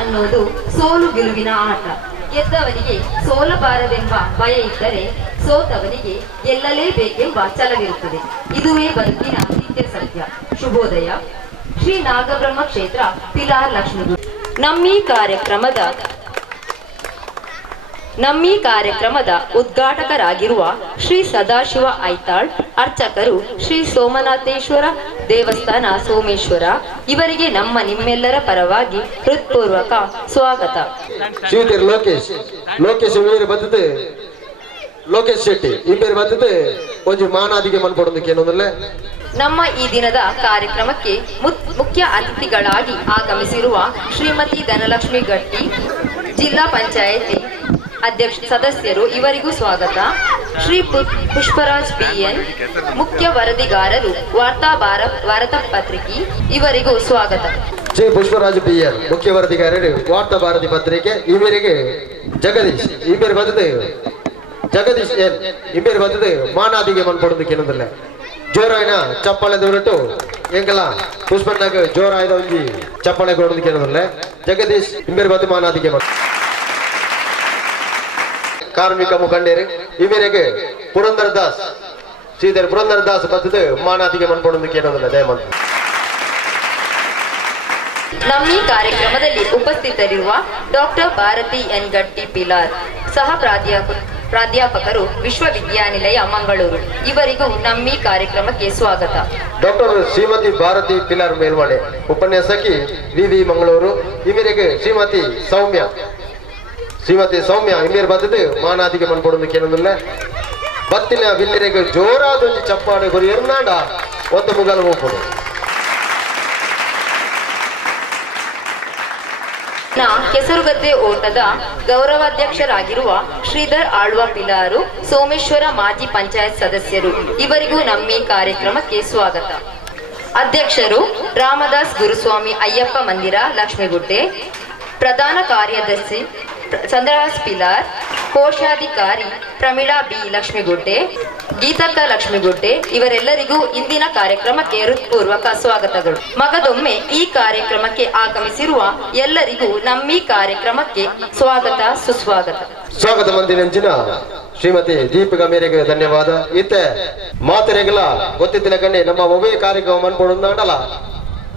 ಅನ್ನೋದು ಸೋಲು ಗೆಲುವಿನ ಆಟ. ಗೆದ್ದವನಿಗೆ ಸೋಲಬಾರದೆಂಬ ಭಯ ಇದ್ದರೆ ಸೋತವನಿಗೆ ಗೆಲ್ಲಲೇಬೇಕೆಂಬ ಛಲವಿರುತ್ತದೆ. ಇದುವೇ ಬದುಕಿನ ನಿತ್ಯ ಸತ್ಯ. ಶುಭೋದಯ. ಶ್ರೀ ನಾಗಬ್ರಹ್ಮ ಕ್ಷೇತ್ರ ಪಿಲಾರ್ ಲಕ್ಷ್ಮೀ. ನಮ್ಮೀ ಕಾರ್ಯಕ್ರಮದ ಉದ್ಘಾಟಕರಾಗಿರುವ ಶ್ರೀ ಸದಾಶಿವ ಐತಾಳ್, ಅರ್ಚಕರು ಶ್ರೀ ಸೋಮನಾಥೇಶ್ವರ ದೇವಸ್ಥಾನ ಸೋಮೇಶ್ವರ ಇವರಿಗೆ ನಿಮ್ಮೆಲ್ಲರ ಪರವಾಗಿ ಹೃತ್ಪೂರ್ವಕ ಸ್ವಾಗತ. ಶ್ರೀಧರ್ ಲೋಕೇಶ್ ಲೋಕೇಶ್ ಶೆಟ್ಟಿ ಇಬ್ಬರು ಬಂದದ್ದು ಒಂದು ಮಾನಾದಿಗೆ ಮನ್ಪಡೋದಕ್ಕೆ ಏನಂದ್ರೆ ನಮ್ಮ ಈ ದಿನದ ಕಾರ್ಯಕ್ರಮಕ್ಕೆ ಮುಖ್ಯ ಅತಿಥಿಗಳಾಗಿ ಆಗಮಿಸಿರುವ ಶ್ರೀಮತಿ ಧನಲಕ್ಷ್ಮಿ ಗಟ್ಟಿ, ಜಿಲ್ಲಾ ಪಂಚಾಯತಿ ಸದಸ್ಯರು ಇವರಿಗೂ ಸ್ವಾಗತ. ಶ್ರೀ ಪುಷ್ಪರಾಜ್ PN, ಮುಖ್ಯ ವರದಿಗಾರರು ವಾರ್ತಾ ಭಾರತ ಪತ್ರಿಕೆ ಇವರಿಗೂ ಸ್ವಾಗತ. ಶ್ರೀ ಪುಷ್ಪರಾಜ್ PN, ಮುಖ್ಯ ವರದಿಗಾರರು ವಾರ್ತಾ ಭಾರತಿ ಪತ್ರಿಕೆ ಇವರಿಗೆ ಜಗದೀಶ್ ಇಬ್ಬರು ಬಂದದ್ದು ಮಾನಾದಿಗೆ ಮನ್ಪಡೋದಕ್ಕೆ ಏನಂದ್ರೆ ಜೋರಾಯಿನ ಚಪ್ಪಾಳೆ ದೂರಟ್ಟು ಎಂಕಲ ಪುಷ್ಪಣ್ಣಗೆ ಜೋರಾಯ್ದ ಒಂಜಿ ಚಪ್ಪಾಳೆ ಕೊಡೋದಕ್ಕೆ ಏನಂದ್ರೆ ಜಗದೀಶ್ ಇಬ್ಬರು ಬಂದು ಮಾನಾದಿಗೆ ಕಾರ್ಮಿಕ ಮುಖಂಡರು ಇವರಿಗೆ ಶ್ರೀಧರ್ ಪುರಂದರ ದಾಸ್ ಬಂದದ್ದು ಮಾನಾದಿಗೆ ಮನ್ಪಡೋದಕ್ಕೆ ಏನಂದ್ರೆ ದಯಮಾಡಿ. ನಮ್ಮ ಈ ಕಾರ್ಯಕ್ರಮದಲ್ಲಿ ಉಪಸ್ಥಿತರಿರುವ ಡಾಕ್ಟರ್ ಭಾರತಿ N ಗಟ್ಟಿ ಪಿಲಾರ್, ಸಹ ಪ್ರಾಧ್ಯಾಪಕರು ವಿಶ್ವವಿದ್ಯಾನಿಲಯ ಮಂಗಳೂರು ಇವರಿಗೂ ನಮ್ಮ ಈ ಕಾರ್ಯಕ್ರಮಕ್ಕೆ ಸ್ವಾಗತ. ಡಾಕ್ಟರ್ ಶ್ರೀಮತಿ ಭಾರತಿ ಪಿಲಾರ್ ಮೇಲ್ಮನೆ, ಉಪನ್ಯಾಸಕಿ VV ಮಂಗಳೂರು ಇವರಿಗೆ ಶ್ರೀಮತಿ ಸೌಮ್ಯ ಇಮೇರ್ ಬಂದದ್ದು ಮಾನಾದಿಗೆ ಮನ್ಪಡೋದಕ್ಕೆ ಏನಂದ್ರೆ ಬತ್ತಿನ ವಿಲ್ಲಿರೆಗೆ ಜೋರಾದ ಚಪ್ಪಾಳೆ ಗುರಿ ಎರ್ನಾಡ ಒಂದು ಮುಗಲ ಹೋಗ್ಬೋದು. ಕೆಸರುಗದ್ದೆ ಓಟದ ಗೌರವಾಧ್ಯಕ್ಷರಾಗಿರುವ ಶ್ರೀಧರ್ ಆಳ್ವ ಪಿಲಾರು, ಸೋಮೇಶ್ವರ ಮಾಜಿ ಪಂಚಾಯತ್ ಸದಸ್ಯರು ಇವರಿಗೂ ನಮ್ಮ ಈ ಕಾರ್ಯಕ್ರಮಕ್ಕೆ ಸ್ವಾಗತ. ಅಧ್ಯಕ್ಷರು ರಾಮದಾಸ್ ಗುರುಸ್ವಾಮಿ ಅಯ್ಯಪ್ಪ ಮಂದಿರ ಲಕ್ಷ್ಮೀಗುಡ್ಡೆ, ಪ್ರಧಾನ ಕಾರ್ಯದರ್ಶಿ ಚಂದ್ರದಾಸ್ ಪಿಲಾರ್, ಕೋಶಾಧಿಕಾರಿ ಪ್ರಮೀಳಾ B ಲಕ್ಷ್ಮೀಗುಡ್ಡೆ, ಗೀತಕ್ಕ ಲಕ್ಷ್ಮೀಗುಡ್ಡೆ ಇವರೆಲ್ಲರಿಗೂ ಇಂದಿನ ಕಾರ್ಯಕ್ರಮಕ್ಕೆ ಹೃತ್ಪೂರ್ವಕ ಸ್ವಾಗತಗಳು. ಮಗದೊಮ್ಮೆ ಈ ಕಾರ್ಯಕ್ರಮಕ್ಕೆ ಆಗಮಿಸಿರುವ ಎಲ್ಲರಿಗೂ ನಮ್ಮ ಈ ಕಾರ್ಯಕ್ರಮಕ್ಕೆ ಸ್ವಾಗತ ಸುಸ್ವಾಗತ. ಸ್ವಾಗತ ಮಂದಿನ ಶ್ರೀಮತಿ ದೀಪಿಕಾ ಮೇರೆಗೆ ಧನ್ಯವಾದ. ಇತ್ತೆ ಮಾತರೆಗಳ ಗೊತ್ತಿದ್ದಿನ ಕಣ್ಣೆ ನಮ್ಮ ಒಬ್ಬೇ ಕಾರ್ಯಕ್ರಮ ಮನ್ಪಡೋದಲ್ಲ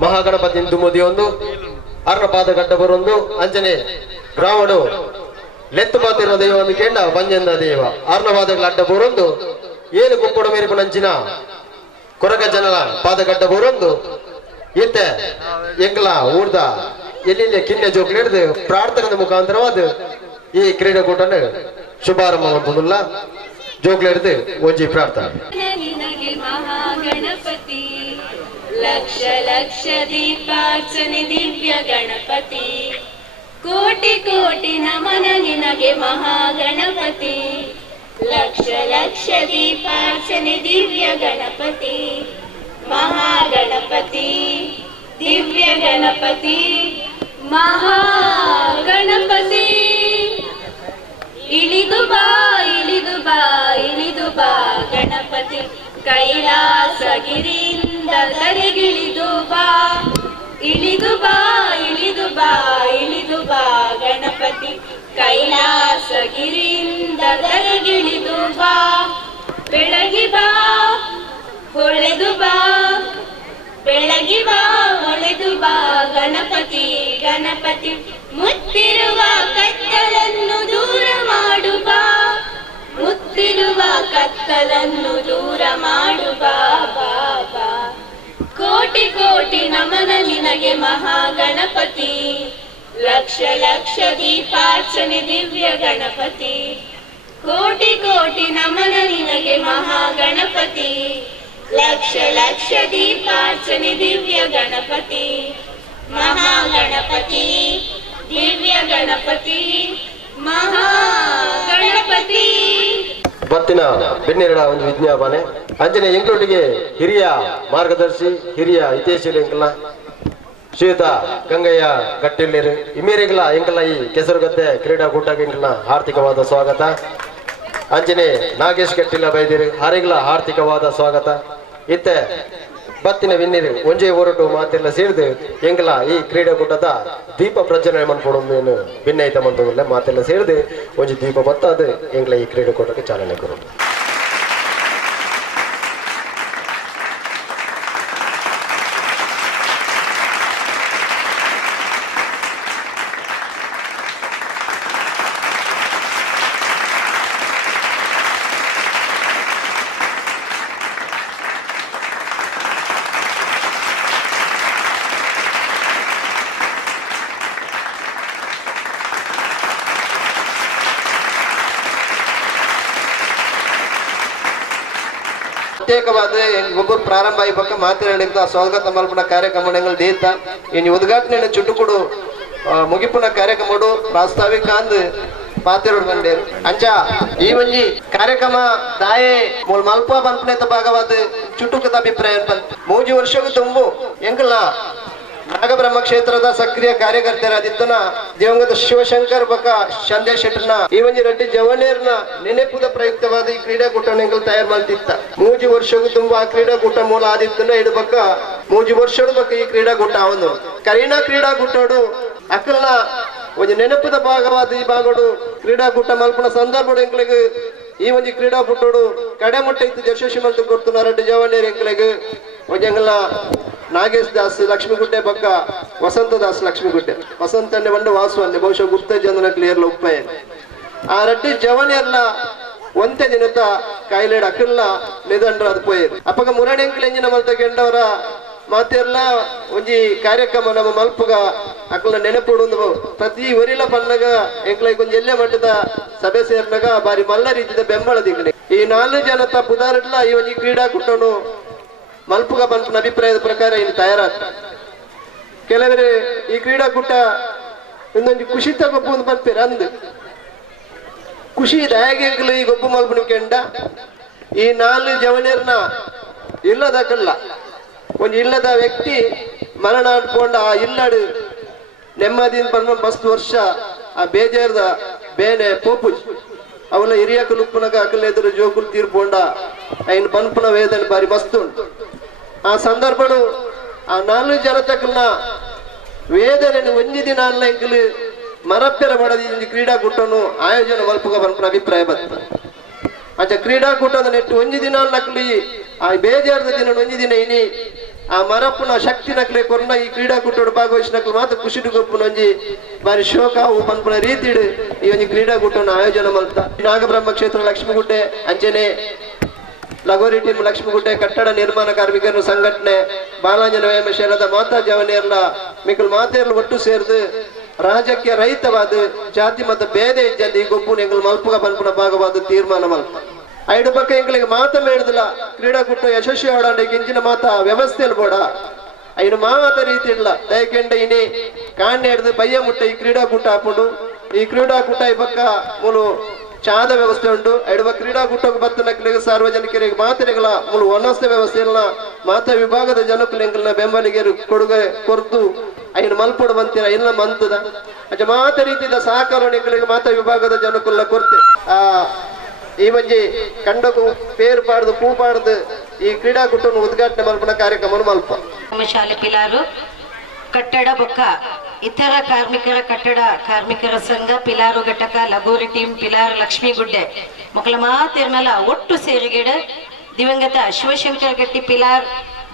ಮಹಾಗಣಪತಿ ತುಮುದಿ ಒಂದು ಅರ್ಣಪಾದ ಗಡ್ಡ ಬರೊಂದು ಅಂಜನೆ ರಾವಣು ಲೆತ್ತು ಪಾತಿರುವ ದೈವ ಒಂದು ಕೆಂಡ ಬಂಜಂದ ದೇವ ಅರ್ಣಪಾದಗಳ ಅಡ್ಡ ಬರೊಂದು ಏನು ಕುಪ್ಪಡ ಮೇರೆಕು ನಂಚಿನ ಕೊರಗ ಜನರ ಪಾದಗಡ್ಡ ಬರೊಂದು ಇತ್ತೆ ಎಂಗ್ಲ ಊರ್ದ ಎಲ್ಲಿ ಕಿನ್ನೆ ಜೋಕ್ಲು ಹಿಡಿದು ಪ್ರಾರ್ಥನೆ ಮುಖಾಂತರವಾದ ಈ ಕ್ರೀಡಾಕೂಟನ ಶುಭಾರಂಭ ಮಾಡುವುದಿಲ್ಲ. ಜೋಕ್ಲು ಹಿಡಿದು ಒಂಜಿ ಪ್ರಾರ್ಥನೆ. ಲಕ್ಷ ಲಕ್ಷ ದೀಪಾರ್ಚನೆ ದಿವ್ಯ ಗಣಪತಿ, ಕೋಟಿ ಕೋಟಿ ನಮನ ನಿನಗೆ ಮಹಾಗಣಪತಿ. ಲಕ್ಷ ಲಕ್ಷ ದೀಪಾರ್ಚನೆ ದಿವ್ಯ ಗಣಪತಿ, ಮಹಾಗಣಪತಿ ದಿವ್ಯ ಗಣಪತಿ ಮಹಾಗಣಪತಿ. ಇಳಿದು ಬಾ ಇಳಿದು ಬಾ ಇಳಿದು ಬಾ ಗಣಪತಿ, ಕೈಲಾಸಗಿರಿಯಿಂದ ಧರೆಗಿಳಿದು ಬಾ. ಇಳಿದು ಬಾ ಇಳಿದು ಬಾ ಇಳಿದು ಬಾ ಗಣಪತಿ, ಕೈಲಾಸಗಿರಿಯಿಂದ ಧರೆಗಿಳಿದು ಬಾ. ಬೆಳಗಿ ಬಾ ಹೊಳೆದು ಬಾ, ಬೆಳಗಿ ಬಾ ಹೊಳೆದು ಬಾ ಗಣಪತಿ ಗಣಪತಿ. ಮುತ್ತಿರುವ ಕತ್ತಲನ್ನು ದೂರ ಮಾಡು ಬಾ, ಮುತ್ತಿರುವ ಕತ್ತಲನ್ನು ದೂರ ಮಾಡು ಬಾ ಬಾ ಬಾ. ಕೋಟಿ ಕೋಟಿ ನಮನ ನಿನಗೆ ಮಹಾಗಣಪತಿ, ಲಕ್ಷ ಲಕ್ಷ ದೀಪಾರ್ಚನೆ ದಿವ್ಯ ಗಣಪತಿ. ಕೋಟಿ ಕೋಟಿ ನಮನ ನಿನಗೆ ಮಹಾಗಣಪತಿ, ಲಕ್ಷ ಲಕ್ಷ ದೀಪಾರ್ಚನೆ ದಿವ್ಯ ಗಣಪತಿ, ಮಹಾಗಣಪತಿ ದಿವ್ಯ ಗಣಪತಿ ಮಹಾಗಣಪತಿ. ಬತ್ತಿನ ಬೆನ್ನೆರಡ ಒಂದು ವಿಜ್ಞಾಪನೆ ಅಂಜನೆ ಎಂಕ್ಲೊಟ್ಟಿಗೆ ಹಿರಿಯ ಮಾರ್ಗದರ್ಶಿ ಹಿರಿಯ ಹಿತೇಶಿ ಎಂಕಲ ಶ್ರೀಯುತ ಗಂಗಯ್ಯ ಗಟ್ಟಿಲ್ಲೇರು ಇಮೇರೆಗಲ ಎಂಕಲ ಈ ಕೆಸರುಗದ್ದೆ ಕ್ರೀಡಾಕೂಟಕ್ಕೆ ಎಂಕಲ ಆರ್ಥಿಕವಾದ ಸ್ವಾಗತ. ಅಂಜನೆ ನಾಗೇಶ್ ಗಟ್ಟಿಲ ಬೈದಿರು ಹಾರಿಗಲ ಆರ್ಥಿಕವಾದ ಸ್ವಾಗತ. ಇತ್ತೆ ಬತ್ತಿನ ವಿನ್ನಿರು ಒಂಜೆ ಹೊರಟು ಮಾತೆಲ್ಲ ಸೇರಿದು ಎಂಗಲ ಈ ಕ್ರೀಡಾಕೂಟದ ದೀಪ ಪ್ರಜ್ವಲನೆ ಮಾಡ್ಕೊಡೋದು ಭಿನ್ನೈತ ಮಂತಲ್ಲ ಮಾತೆಲ್ಲ ಸೇರಿದು ಒಂಜಿ ದೀಪ ಬತ್ತದು ಎಂಗ್ಲ ಈ ಕ್ರೀಡಾಕೂಟಕ್ಕೆ ಚಾಲನೆ ಕೊಡೋದು. ಪ್ರತ್ಯೇಕವಾದ ಒಬ್ಬರು ಪ್ರಾರಂಭ ಆಯ್ಬೇಕ ಮಾತನಾಡಿದ ಸ್ವಾಗತ ಮಲ್ಪನ ಕಾರ್ಯಕ್ರಮಗಳು ದೇತ ಇನ್ನು ಉದ್ಘಾಟನೆ ಚುಟ್ಟುಕೊಡು ಮುಗಿಪುನ ಕಾರ್ಯಕ್ರಮ ಪ್ರಾಸ್ತಾವಿಕ ಅಂದ್ ಪಾತಿರೋಡು ಬಂಡೇರು ಅಂಚ ಈ ಒಂಜಿ ಕಾರ್ಯಕ್ರಮ ದಾಯೆ ಮೂಲ್ ಮಲ್ಪ ಬಂಪನೇತ ಭಾಗವಾದ ಚುಟ್ಟುಕದ ಅಭಿಪ್ರಾಯ ಮೂಜಿ ವರ್ಷಕ್ಕೂ ತುಂಬು ಎಂಕಲ್ಲ ನಾಗಬ್ರಹ್ಮ ಕ್ಷೇತ್ರದ ಸಕ್ರಿಯ ಕಾರ್ಯಕರ್ತರಾದಿತ್ತನ ದಿವಂಗತ ಶಿವಶಂಕರ್ ಬಕ ಸಂದೇಶ್ ಶೆಟ್ಟರ್ನ ಈ ಒಂಜಿ ರೆಡ್ಡಿ ಜವನೇರ್ನ ನೆನೆಪುದ ಪ್ರಯುಕ್ತವಾದ ಈ ಕ್ರೀಡಾಕೂಟ ತಯಾರು ಮಾಡ್ತಿತ್ತ ಮೂಜಿ ವರ್ಷಕ್ಕೂ ತುಂಬಾ ಆ ಕ್ರೀಡಾಕೂಟ ಮೂಲ ಆದಿತ್ತನ ಇಡು ಬಕ್ಕ ಮೂಜಿ ವರ್ಷದ ಬಕ್ಕ ಈ ಕ್ರೀಡಾಕೂಟ ಅವನು ಕರೀನಾ ಕ್ರೀಡಾಕೂಟೋಡು ಅಕ್ಕಲ್ನ ಒಂಜಿ ನೆನಪುದ ಭಾಗವಾದ ಈ ಭಾಗಡು ಕ್ರೀಡಾಕೂಟ ಮಲ್ಪನ ಸಂದರ್ಭ ಎಂಕ್ಲೆಗ್ ಈ ಒಂಜಿ ಕ್ರೀಡಾಕೂಟೋಡು ಕಡೆಮಟ್ಟ ಇತ್ತು ಯಶಸ್ವಿ ಮಲ್ತು ಕೊಡ್ತಾನ ರೆಡ್ಡಿ ಜವನೇರ್ ಎಂಕ್ಲೆಗ್ ಒಂಜಂಗಲ ನಾಗೇಶ್ ದಾಸ್ ಲಕ್ಷ್ಮೀಗುಡ್ಡೆ ಪಕ್ಕ ವಸಂತ ದಾಸ್ ಲಕ್ಷ್ಮೀಗುಡ್ಡೆ ವಸಂತ ಅನ್ನೆ ಬಂದು ವಾಸು ಅನ್ನೆ ಬಹುಶಃ ಗುಪ್ತ ಜನನ ಕ್ಲಿಯರ್ಲ ಉಪ್ಪೆ ಆ ರೆಡ್ಡಿ ಜವನಿಯರ್ಲ ಒಂತೆ ದಿನತ ಕಾಯಿಲೆಡ್ ಅಕ್ಕಲ್ಲ ನಿದಂಡ್ರ ಅದು ಪೋಯರು ಅಪ್ಪಗ ಮುರಣಿ ಎಂಕ್ಲ ಎಂಜಿನ ಮಲ್ತ ಕೆಂಡವರ ಮಾತೆಲ್ಲ ಒಂಜಿ ಕಾರ್ಯಕ್ರಮ ನಮ್ಮ ಮಲ್ಪಗ ಅಕ್ಕಲ ನೆನಪುಡು ಪ್ರತಿ ಒರಿಲ ಪನ್ನಗ ಎಂಕ್ಲ ಒಂಜಿ ಎಲ್ಲೆ ಮಟ್ಟದ ಸಭೆ ಸೇರ್ನಾಗ ಬಾರಿ ಮಲ್ಲ ರೀತಿಯ ಬೆಂಬಲ ದಿಕ್ಕನೆ ಈ 4 ಜನತ ಪುದಾರಡ್ಲ ಈ ಒಂಜಿ ಕ್ರೀಡಾಕೂಟನು ಮಲ್ಪುಗ ಬಂಪನ ಅಭಿಪ್ರಾಯದ ಪ್ರಕಾರ ಇನ್ನು ತಯಾರಾದ ಕೆಲವರೇ ಈ ಕ್ರೀಡಾಕೂಟ ಇನ್ನೊಂದು ಖುಷಿ ತಗೊಬ್ಬ ಬಂದ್ಪೇರ ಅಂದ್ ಖುಷಿ ದಯಾಗಿಗಳು ಈ ಗೊಬ್ಬು ಮಲ್ಪನ ಕೆಂಡ ಈ 4 ಜವನಿಯರ್ನ ಇಲ್ಲದಕ್ಕಲ್ಲ ಒಂದು ಇಲ್ಲದ ವ್ಯಕ್ತಿ ಮರಣ ಅನ್ಕೊಂಡ ಆ ಇಲ್ಲಡು ನೆಮ್ಮದಿಯಿಂದ ಬಂದ ಮಸ್ತ್ ವರ್ಷ ಆ ಬೇಜಾರದ ಬೇನೆ ಪೋಪುಜ್ ಅವಲ್ಲ ಹಿರಿಯಕಲು ಉಪ್ಪುನಗ ಅಕಲ್ ಎದುರು ಜೋಗುಲ್ ತೀರ್ಪೊಂಡ ಐನ್ ಪನ್ಪನ ವೇದನೆ ಬಾರಿ ಮಸ್ತ್ ಉಂಟು ಆ ಸಂದರ್ಭಡು ಆ 4 ಜನತಕ್ಕಲ್ನ ವೇದನೆ ಒಂಜಿ ದಿನ ಅಲ್ಲ ಎಂಕಲ್ ಮರಪ್ಪೆರ ಮಾಡದಿ ಕ್ರೀಡಾಕೂಟನು ಆಯೋಜನೆ ಮಲ್ಪಗ ಪನ್ಪನ ಅಭಿಪ್ರಾಯ ಬತ್ತ ಅಂಚ ಕ್ರೀಡಾಕೂಟದ ನೆಟ್ಟು ಒಂಜಿ ದಿನ ನಕ್ಲಿ ಆ ಬೇಜಾರದ ದಿನ ಒಂಜಿ ದಿನ ಇನಿ ಆ ಮರಪ್ಪನ ಶಕ್ತಿ ನಕ್ಲೆ ಕೊರನ ಈ ಕ್ರೀಡಾಕೂಟೋಡು ಭಾಗವಹಿಸಿನಕ್ಲು ಮಾತ್ರ ಖುಷಿ ಗೊಪ್ಪನ ಒಂಜಿ ಬಾರಿ ಶೋಕ ಪನ್ಪನ ರೀತಿಡ್ ಈ ಒಂಜಿ ಕ್ರೀಡಾಕೂಟನ ಆಯೋಜನೆ ಮಲ್ತ ನಾಗಬ್ರಹ್ಮ ಕ್ಷೇತ್ರ ಲಕ್ಷ್ಮೀಗುಡ್ಡೆ ಅಂಚನೆ ಲಗೋರಿ ಟೀಮ್ ಲಕ್ಷ್ಮೀಗುಡ್ಡೆ ಕಟ್ಟಡ ನಿರ್ಮಾಣ ಕಾರ್ಮಿಕರ ಸಂಘಟನೆ ಬಾಲಾಂಜನ ವ್ಯಾಯಾಮಶಾಲದ ಮಾತಾ ಜವನಿಯರ್ಲ ಮಿಕ್ಕಲು ಮಾತೆಯರ್ಲು ಒಟ್ಟು ಸೇರ್ದು ರಾಜ್ಯಕ್ಕೆ ರಹಿತವಾದ ಜಾತಿ ಮತ್ತು ಭೇದ ಇಜ್ಜಂದು ಈ ಗೊಬ್ಬು ಎಂಗಳು ಮಲ್ಪಗ ಪನ್ಪನ ಭಾಗವಾದ ತೀರ್ಮಾನ ಮಲ್ಪ ಐದು ಪಕ್ಕ ಎಂಗಳಿಗೆ ಮಾತ ಮೇಡುದಿಲ್ಲ ಕ್ರೀಡಾಕೂಟ ಯಶಸ್ವಿ ಆಡಾಂಡ ಇಂಚಿನ ಮಾತ ವ್ಯವಸ್ಥೆಯಲ್ಲಿ ಬೋಡ ಐನು ಮಾತ ರೀತಿ ಇಲ್ಲ ದಯಕೆಂಡ ಇನಿ ಕಾಂಡೆ ಹಿಡಿದು ಬಯ್ಯ ಮುಟ್ಟ ಈ ಕ್ರೀಡಾಕೂಟ ಹಾಕೊಂಡು ಈ ಕ್ರೀಡಾಕೂಟ ಈ ಪಕ್ಕ ಮೂಲು ಚಾದ ವ್ಯವಸ್ಥೆ ಉಂಟು ಐಡುವ ಕ್ರೀಡಾಕೂಟಕ್ಕೆ ಬತ್ತನಕ್ಲಿಗೆ ಸಾರ್ವಜನಿಕರಿಗೆ ಮಾತಿರೆಗಳ ಮೂಲು ವನಸ್ಥ ವ್ಯವಸ್ಥೆ ಇಲ್ಲ ಮಾತ ವಿಭಾಗದ ಜನಕುಲೆಂಗಲ್ನ ಬೆಂಬಲಿಗೆ ಕೊಡುಗೆ ಕೊರ್ತು ಐನು ಮಲ್ಪಡು ಬಂತೀರ ಇಲ್ಲ ಮಂತದ ಅಜ ಮಾತ ರೀತಿಯ ಸಹಕಾರಗಳಿಗೆ ಮಾತ ವಿಭಾಗದ ಜನಕುಲ್ಲ ಕೊರ್ತೆ ಈ ಒಂಜಿ ಕಂಡಕು ಪೇರು ಪಾಡ್ದು ಪೂ ಪಾಡ್ದು ಈ ಕ್ರೀಡಾಕೂಟವನ್ನು ಉದ್ಘಾಟನೆ ಮಲ್ಪನ ಕಾರ್ಯಕ್ರಮ ಮಲ್ಪ ಶಾಲೆ ಪಿಲಾರು ಕಟ್ಟಡ ಬೊಕ್ಕ ಇತರ ಕಾರ್ಮಿಕರ ಕಟ್ಟಡ ಕಾರ್ಮಿಕರ ಸಂಘ ಪಿಲಾರು ಘಟಕ ಲಗೋರಿ ಟೀಮ್ ಪಿಲಾರ್ ಲಕ್ಷ್ಮೀಗುಡ್ಡೆ ಮಕ್ಕಳ ಮಾತಿರ್ನಲ್ಲ ಒಟ್ಟು ಸೇರಿಗೆಡ ದಿವಂಗತ ಶಿವಶಂಕರ್ ಗಟ್ಟಿ ಪಿಲಾರ್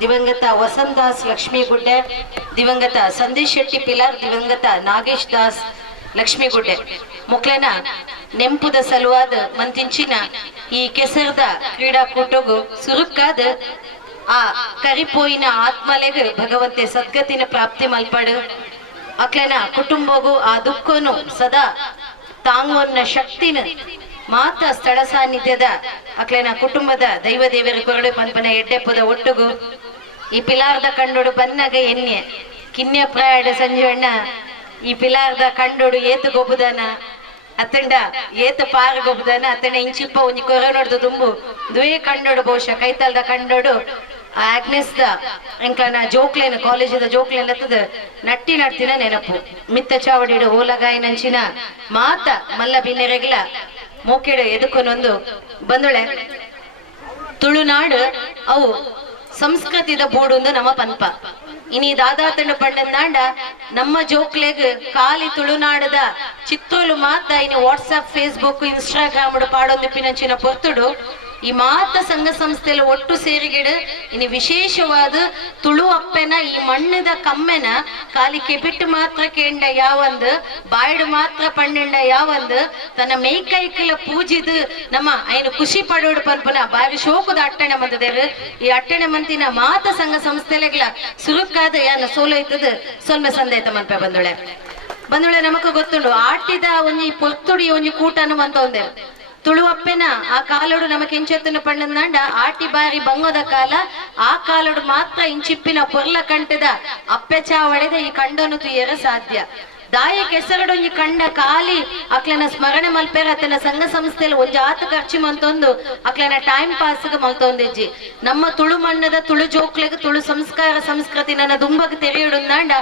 ದಿವಂಗತ ವಸಂತ್ ದಾಸ್ ಲಕ್ಷ್ಮೀಗುಡ್ಡೆ ದಿವಂಗತ ಸಂದೇಶ್ ಶೆಟ್ಟಿ ಪಿಲಾರ್ ದಿವಂಗತ ನಾಗೇಶ್ ದಾಸ್ ಲಕ್ಷ್ಮೀಗುಡ್ಡೆ ಮೊಕ್ಲನ ನೆಂಪುದ ಸಲುವಾದ ಮಂತಿಂಚಿನ ಈ ಕೆಸರದ ಕ್ರೀಡಾಕೂಟಗೂ ಸುರುಕ್ಕಾದ ಆ ಕರಿಪೋಯಿನ ಆತ್ಮಲೆಗ್ ಭಗವಂತೆ ಸದ್ಗತಿನ ಪ್ರಾಪ್ತಿ ಮಲ್ಪಡು ಅಕ್ಲನ ಕುಟುಂಬಗೂ ಆ ದುಃಖನು ಸದಾ ತಾಂಗೋನ್ನ ಶಕ್ತಿನ ಮಾತ ಸ್ಥಳ ಸಾನ್ನಿಧ್ಯದ ಅಕ್ಲನ ಕುಟುಂಬದ ದೈವ ದೇವರ ಕೊರಡು ಪನ್ಪನ ಎಡ್ಡೆಪ್ಪದ ಒಟ್ಟುಗು ಈ ಪಿಲಾರ್ದ ಕಂಡೋಡು ಬನ್ನಗ ಎನ್ನೆ ಕಿನ್ಯ ಪ್ರಾಯಡ ಸಂಜೆಣ್ಣ ಈ ಪಿಲಾರ್ದ ಕಂಡೋಡು ಏತು ಗೊಬ್ಬುದನ ಅತ್ತಂಡ ಏತು ಪಾರು ಗೊಬ್ಬುದನ ಅತ್ತಂಡ ಇಂಚಿಪ್ಪ ಒಂಜಿ ಕೊರೋನೋಡ್ದು ತುಂಬು ದುವೆ ಕಂಡೋಡು ಬಹುಶಃ ಕೈತಲ್ದ ಕಂಡೋಡು ಆಗ್ನೆಸ್ದ ಎಂಕ್ಲನ ಜೋಕ್ಲೇನ ಕಾಲೇಜದ ಜೋಕ್ಲೇನ್ ಎತ್ತದ ನಟ್ಟಿ ನಡ್ತಿನ ನೆನಪು ಮಿತ್ತ ಚಾವಡಿಡು ಓಲಗಾಯಿನಂಚಿನ ಮಾತ ಮಲ್ಲ ಬಿನ್ನೆರೆಗಿಲ ಮೂಕೆಡು ಎದುಕೊನೊಂದು ಬಂದೊಳೆ ತುಳುನಾಡು ಅವು ಸಂಸ್ಕೃತಿದ ಬೂಡುಂದು ನಮ್ಮ ಪನ್ಪ ಇನಿ ದಾದಾತಂಡು ಪಂಡಂದಾಂಡ ನಮ್ಮ ಜೋಕ್ಲೆಗ್ ಕಾಲಿ ತುಳುನಾಡದ ಚಿತ್ತೋಲು ಮಾತ ಇನಿ ವಾಟ್ಸ್ಆಪ್ ಫೇಸ್ಬುಕ್ ಇನ್ಸ್ಟಾಗ್ರಾಮ್ ಪಾಡೊಂದಿಪ್ಪಿನಂಚಿನ ಪೊರ್ತುಡು ಈ ಮಾತ ಸಂಘ ಸಂಸ್ಥೆಯಲ್ಲಿ ಒಟ್ಟು ಸೇರಿಗಿಡು ಇನ್ನು ವಿಶೇಷವಾದ ತುಳು ಅಪ್ಪೆನ ಈ ಮಣ್ಣದ ಕಮ್ಮೆನ ಕಾಲಿ ಕೆಬಿಟ್ಟು ಮಾತ್ರ ಕೇಂಡ ಯಾವಂದು ಬಾಯ್ಡು ಮಾತ್ರ ಪಂಡಿಂಡ ಯಾವಂದು ತನ್ನ ಮೇಯ್ಕೈಕಲ ಪೂಜಿದು ನಮ್ಮ ಐನು ಖುಷಿ ಪಡೋಡು ಪನ್ಪುನ ಬಾರಿ ಶೋಕದ ಅಟ್ಟಣೆ ಮಂತದೇರು ಈ ಅಟ್ಟಣೆ ಮಂತಿನ ಮಾತ ಸಂಘ ಸಂಸ್ಥೆಲೆಗ್ಲ ಸುರುಕಾದ ಯಾನ ಸೋಲೋಯ್ತದ ಸೊಲ್ಮೆ ಸಂದೇತ ಮನ್ಪೆ ಬಂದುಳೆ ನಮಕ್ ಗೊತ್ತುಂಡು ಆಟಿದ ಒಂಜಿ ಪೊರ್ತುಡಿ ಒಂಜಿ ಕೂಟನು ಮಂತ ಒಂದೇ ತುಳುವಪ್ಪೆನ ಆ ಕಾಲೋಡು ನಮಕ್ ಎಂಚೆತ್ತನ ಪಂಡಂದಾಂಡ ಆಟಿ ಬಾರಿ ಬಂಗೋದ ಕಾಲ ಆ ಕಾಲೋಡು ಮಾತ್ರ ಇಂಚಿಪ್ಪಿನ ಪೊರ್ಲ ಕಂಟದ ಅಪ್ಪೆ ಚಾವಡೆದ ಈ ಕಂಡನು ತುಯ್ಯರ ಸಾಧ್ಯ ದಾಯ ಕೆಸರಡೊಂಜಿ ಕಂಡ ಕಾಲಿ ಅಕ್ಲನ ಸ್ಮರಣೆ ಮಲ್ಪೇರ ಅತನ ಸಂಘ ಸಂಸ್ಥೆಯಲ್ಲಿ ಒಂಜಿ ಆತ ಖರ್ಚು ಮಂತೊಂದು ಅಕ್ಲನ ಟೈಮ್ ಪಾಸ್ಗೆ ಮಲ್ತೊಂದಿಜ್ಜಿ ನಮ್ಮ ತುಳು ಮಣ್ಣದ ತುಳು ಜೋಕ್ಲೆಗ್ ತುಳು ಸಂಸ್ಕಾರ ಸಂಸ್ಕೃತಿ ನನ್ನ ದುಂಬಗ್ ತೆರೆಯುಡುಂದಾಂಡ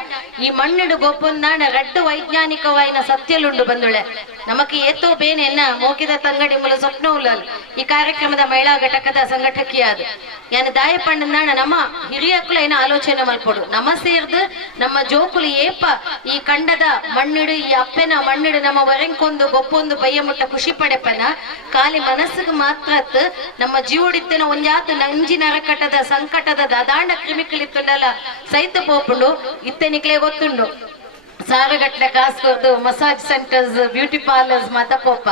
ಈ ಮಣ್ಣಿಡು ಗೊಪ್ಪೊಂದಾಂಡ ರಡ್ಡು ವೈಜ್ಞಾನಿಕವಾಯಿನ ಸತ್ಯಲುಂಡು ಬಂದುಳೆ ನಮಕ್ ಏತೋ ಬೇನೆನ್ನ ಮೋಕಿದ ತಂಗಡಿ ಮುಲ ಸ್ವಪ್ನ ಉಲ್ಲಲ್ ಈ ಕಾರ್ಯಕ್ರಮದ ಮಹಿಳಾ ಘಟಕದ ಸಂಘಟಕಿಯಾದ ಯಾನ ದಾಯ ಪಂಡಂದಾಂಡ ನಮ್ಮ ಹಿರಿಯಕ್ಕಳು ಏನ ಆಲೋಚನೆ ಮಲ್ಪೊಡು ನಮ್ಮ ಸೇರ್ದು ನಮ್ಮ ಜೋಕುಲು ಏಪ ಈ ಕಂಡದ ಮಣ್ಣಿಡು ಈ ಅಪ್ಪೆನ ಮಣ್ಣಿಡು ನಮ್ಮ ವರೆಂಕೊಂದು ಗೊಪ್ಪೊಂದು ಬಯ್ಯ ಮುಟ್ಟ ಖುಷಿ ಪಡೆಪನ ಕಾಲಿ ಮನಸ್ಸಿಗೆ ಮಾತ್ರ ನಮ್ಮ ಜೀವಡಿತ್ತಿನ ಒಂಜಾತ ನಂಜಿನ ಅರಕಟ್ಟದ ಸಂಕಟದ ದಾದಾಂಡ ಕ್ರಿಮಿಕಲಿತ್ತುಂಡಲ್ಲ ಸಹಿತ ಪೋಪುಂಡು ಇತ್ತೆನಿಕ್ಲೆ ಗೊತ್ತುಂಡು ಸಾರಗಟ್ಲೆ ಕಾಸ್ಕೊರ್ದು ಮಸಾಜ್ ಸೆಂಟರ್ಸ್ ಬ್ಯೂಟಿ ಪಾರ್ಲರ್ಸ್ ಮಾತ ಪೋಪ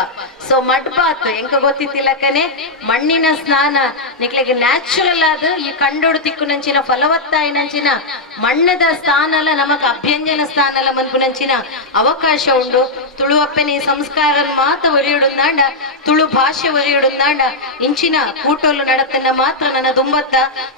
ಸೊ ಮಡ್ಬಾತ್ ಎಂಕ ಗೊತ್ತಿತ್ತಿಲ್ಲಕನೆ ಮಣ್ಣಿನ ಸ್ನಾನ ನಿಕ್ಲೆಗೆ ನ್ಯಾಚುರಲ್ ಆದ ಈ ಕಂಡೋಡು ತಿಕ್ಕುನಂಚಿನ ಫಲವತ್ತಾಯಿನಂಚಿನ ಮಣ್ಣದ ಸ್ಥಾನಲ ನಮಕ್ ಅಭ್ಯಂಜನ ಸ್ಥಾನಲ ಮನ್ಪುನಂಚಿನ ಅವಕಾಶ ಉಂಡು ತುಳು ಅಪ್ಪನೆ ಈ ಸಂಸ್ಕಾರ ಮಾತ ಒರಿಯುಡುಂದಾಂಡ ತುಳು ಭಾಷೆ ಒರಿಯುಡುಂದಾಂಡ ಇಂಚಿನ ಕೂಟೋಲು ನಡತನ್ನ ಮಾತ್ರ ನನ್ನ ದುಂಬತ್ತ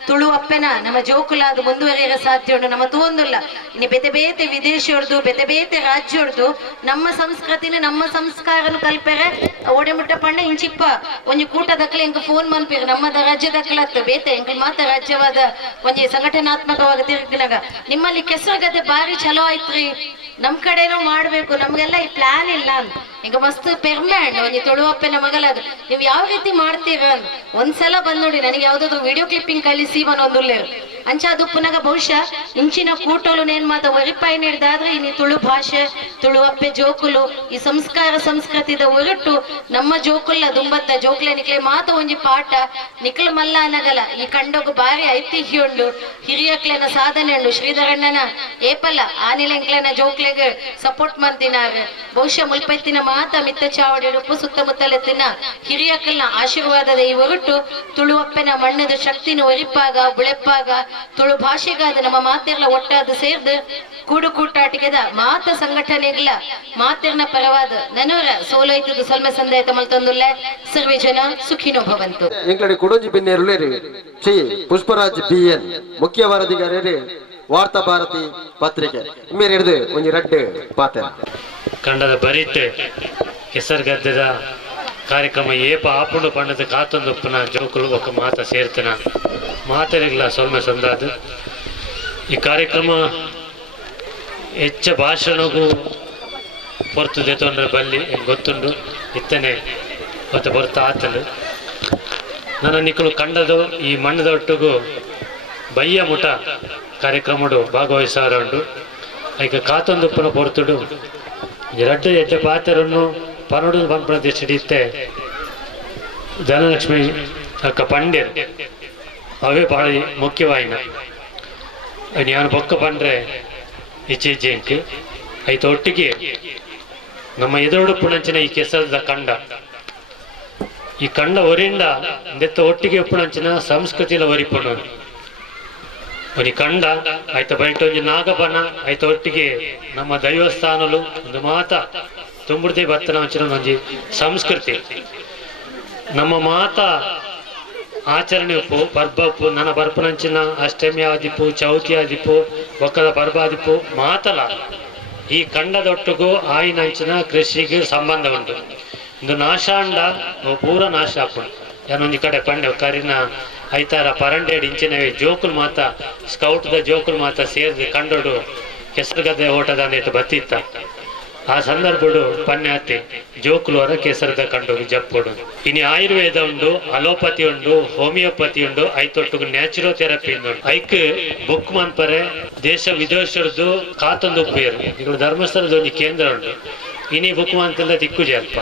ತುಳು ಅಪ್ಪೆನ ನಮ್ಮ ಜೋಕುಲಾದ ಮುಂದುವರಿಯರ ಸಾಧ್ಯ ಉಂಡು ನಮ್ಮ ತೋಂದುಲ್ಲ ಇನ್ನು ಬೇತೆ ಬೇತೆ ವಿದೇಶಿಯವ್ರದ್ದು ಬೇತೆ ಬೇತೆ ರಾಜ್ಯವ್ರದ್ದು ನಮ್ಮ ಸಂಸ್ಕೃತಿನ ನಮ್ಮ ಸಂಸ್ಕಾರನು ಕಲ್ಪೆರೆ ಓಡೆಮುಟ್ಟ ಪಂಡ ಇಂಚಿಪ್ಪ ಒಂಜಿ ಕೂಟ ದಕ್ಕಲೆ ಎಂಕ ಫೋನ್ ಮನ್ಪೇರು ನಮ್ಮದ ರಾಜ್ಯ ದಕ್ಕಲತ್ತು ಬೇತೆ ಎಂಕ ಮಾತ ರಾಜ್ಯವಾದ ಒಂಜಿ ಸಂಘಟನಾತ್ಮಕವಾಗಿ ತಿರುಗಿನಾಗ ನಿಮ್ಮಲ್ಲಿ ಕೆಸರು ಗದ್ದೆ ಬಾರಿ ಚಲೋ ಆಯ್ತ್ರಿ ನಮ್ ಕಡೆನೂ ಮಾಡ್ಬೇಕು ನಮ್ಗೆಲ್ಲ ಈ ಪ್ಲಾನ್ ಇಲ್ಲ ಅಂತ ಈಗ ಮಸ್ತ್ ಪೆರ್ಮ್ಯಾಂಡ್ ಒಂಜಿ ತುಳುವಪ್ಪೆನ ಮಗಲಾಗ ನೀವ್ ಯಾವ ರೀತಿ ಮಾಡ್ತೀರ ಅಂತ ಒಂದ್ಸಲ ಬಂದ್ ನೋಡಿ ನನಗೆ ಯಾವ್ದಾದ್ರು ವಿಡಿಯೋ ಕ್ಲಿಪ್ಪಿಂಗ್ ಕಳಿಸಿ ಒಂದೊಂದುಲ್ಲೇರು ಅಂಚ ಅದು ಪುನಃ ಬಹುಶಃ ಇಂಚಿನ ಕೂಟೋಲು ನೇನ್ ಮಾತ ಒರಿಪಾಯಿ ನೀಡಿದಾದ್ರೆ ಇನ್ನು ತುಳು ಭಾಷೆ ತುಳುವಪ್ಪೆ ಜೋಕುಲು ಈ ಸಂಸ್ಕಾರ ಸಂಸ್ಕೃತಿದ ಹೊರಟು ನಮ್ಮ ಜೋಕುಲ್ಲ ದುಂಬತ್ತ ಜೋಕ್ಲೆ ನಿಕ್ಲೆ ಮಾತ ಒಂಜಿ ಪಾಠ ನಿಕ್ಲ ಮಲ್ಲ ಅನ್ನಗಲ ಈ ಕಂಡೋಗು ಬಾರಿ ಐತಿಹ್ಯ ಉಂಡು ಹಿರಿಯಕ್ಲೆನ ಸಾಧನೆ ಉಂಡು ಶ್ರೀಧರಣ್ಣನ ಏಪಲ್ಲ ಆನಿಲೆಂಕ್ಲೆನ ಜೋಕ್ಲೆಗೆ ಸಪೋರ್ಟ್ ಮಾಡ್ತಿನಾರ ಬಹುಶಃ ಮುಲ್ಪೈತಿನ ಮಾತ ಮಿತ್ತ ಚಾವಡಿ ಉಡುಪು ಸುತ್ತಮುತ್ತಲೆತ್ತಿನ ಹಿರಿಯಕ್ಕಲ್ನ ಆಶೀರ್ವಾದದ ಈ ಹೊರಟು ತುಳುವಪ್ಪೆನ ಮಣ್ಣದ ಶಕ್ತಿನ ಒರಿಪಾಗ ಬುಳೆಪ್ಪಾಗ ತುಳು ಭಾಷೆಗಾದ ನಮ್ಮ ಮಾತೆರ್ಲ ಒಟ್ಟಾದ ಸೇರ್ದು ಕೂಡು ಕೂಟಾಟಿಕೆದ ಮಾತ ಸಂಘಟನೆಗಳ ಮಾತೆರ್ನ ಪರವಾದ ನನವರ ಸೋಲೈತದ ಸೊಲ್ಮೆ ಸಂದೇತ ಮಲ್ತೊಂದುಲ್ಲೆ ಸರ್ವೇ ಜನ ಸುಖಿನೋ ಭವಂತು ಎಂಕ್ಲಡಿ ಕುಡಂಜಿ ಬಿನ್ನೇರುಲೇರಿ ಶ್ರೀ ಪುಷ್ಪರಾಜ್ BN ಮುಖ್ಯ ವರದಿಗಾರರು ವಾರ್ತಾ ಭಾರತಿ ಪತ್ರಿಕೆ ಮೇರೆ ಹಿಡಿದು ಒಂಜಿ ರಡ್ಡು ಪಾತ್ರ ಕಂಡದ ಬರೀತೆ ಕೆಸರ್ಗದ್ದೆದ ಕಾರ್ಯಕ್ರಮ ಏಪ ಆಪುಂಡು ಪಂಡದ ಕಾತೊಂದುಪ್ಪನ ಜೋಕುಲು ಒಕ್ಕ ಮಾತ ಸೇರ್ತನ ಮಾತರಿಗ್ಲ ಸೊಲ್ಮೆ ಸಂದಾದ ಈ ಕಾರ್ಯಕ್ರಮ ಹೆಚ್ಚ ಭಾಷಣಗೂ ಪೊರ್ತುದೆ ತೊಂದರೆ ಬಲ್ಲಿ ಗೊತ್ತುಂಡು ಇತ್ತನೆ ಮತ್ತೆ ಬರ್ತಾ ಆತಲು ನನ್ನ ನಿಕ್ಕಳು ಕಂಡದು ಈ ಮಣ್ಣದ ಒಟ್ಟಿಗೂ ಬಯ್ಯ ಮುಟ ಕಾರ್ಯಕ್ರಮಡು ಭಾಗವಹಿಸಾರ ಉಂಡು ಈಗ ಕಾತೊಂದುಪ್ಪನ ಪೊರ್ತುಡು ಎರಡು ಎಡ್ಡೆ ಪಾತ್ರರನ್ನು ಪರಡು ಬಂದ್ಬಿಡದೆ ಹಿಡಿಯುತ್ತೆ ಧನಲಕ್ಷ್ಮಿ ಅಕ್ಕ ಪಂಡ್ಯರು ಅವೇ ಭಾಳ ಮುಖ್ಯವಾಯಿನ ನಾನು ಬೊಕ್ಕ ಪಂಡ್ರೆ ಇಚ್ಚಿಂಕ್ ಐತ ಒಟ್ಟಿಗೆ ನಮ್ಮ ಎದುರುಡುಪ್ಪುಣಂಚಿನ ಈ ಕೆಸರದ ಕಂಡ ಈ ಕಂಡ ಒರಿಂದ ದೆತ್ತ ಒಟ್ಟಿಗೆ ಉಪ್ಪುಣಂಚಿನ ಸಂಸ್ಕೃತಿಲ ಒರಿಪುಣ ಒನಿ ಕಂಡ ಆಯ್ತ ಬಯಟ ಒಂಜಿ ನಾಗಬನ ಆಯ್ತ ಒಟ್ಟಿಗೆ ನಮ್ಮ ದೈವಸ್ಥಾನಲು ಒಂದು ಮಾತ ತುಂಬುಡ್ದೆ ಬತ್ತನ ಅಂಚಿನ ಒಂಜಿ ಸಂಸ್ಕೃತಿ ನಮ್ಮ ಮಾತ ಆಚರಣೆ ಉಪ್ಪು ಬರ್ಬ ಉಪ್ಪು ನನ್ನ ಬರ್ಪನಂಚಿನ ಅಷ್ಟಮಿ ಆದಿಪ್ಪು ಚೌತಿ ಆದಿಪ್ಪು ಒಕ್ಕದ ಬರ್ಬ ಆದಿಪ್ಪು ಮಾತಲ ಈ ಕಂಡದೊಟ್ಟಿಗೂ ಆಯಿನಂಚಿನ ಕೃಷಿಗೆ ಸಂಬಂಧ ಉಂಟು ಒಂದು ನಾಶಾಂಡ ಪೂರ ನಾಶ ಹಾಕೊಂಡು ಯಾನೊಂದು ಕಡೆ ಪಂಡೆ ಕರಿನ ಐತಾರ ಪರಂಡೇಡ್ ಇಂಚಿನವೇ ಜೋಕುಲ್ ಮಾತ ಸ್ಕೌಟ್ದ ಜೋಕುಲ್ ಮಾತ ಸೇರಿದು ಕಂಡೋಡು ಕೆಸರುಗದ್ದೆ ಓಟದ ಅಂದಿಟ್ಟು ಬತ್ತಿತ್ತ ಆ ಸಂದರ್ಭಡು ಪನ್ನೆ ಅತ್ತೆ ಜೋಕುಲು ಹೊರ ಕೆಸರದ ಕಂಡೋರು ಜಪ್ಪೊಡು. ಇನಿ ಆಯುರ್ವೇದ ಉಂಡು, ಅಲೋಪತಿ ಉಂಡು, ಹೋಮಿಯೋಪತಿ ಉಂಡು, ಐತೊಟ್ಟು ನ್ಯಾಚುರೋ ಥೆರಪಿ ಉಂಡು. ಐಕ್ ಬುಕ್ ಮನ್ಪರೆ ದೇಶ ವಿದೇಶದ್ದು ಕಾತೊಂದು ಉಪ್ಪೇರು. ಈಗ ಧರ್ಮಸ್ಥಳದ ಒಂದು ಕೇಂದ್ರ ಉಂಡು. ಇನಿ ಬುಕ್ ಮಂತೆಲ್ಲ ದಿಕ್ಕುಜಿ ಅಲ್ಪ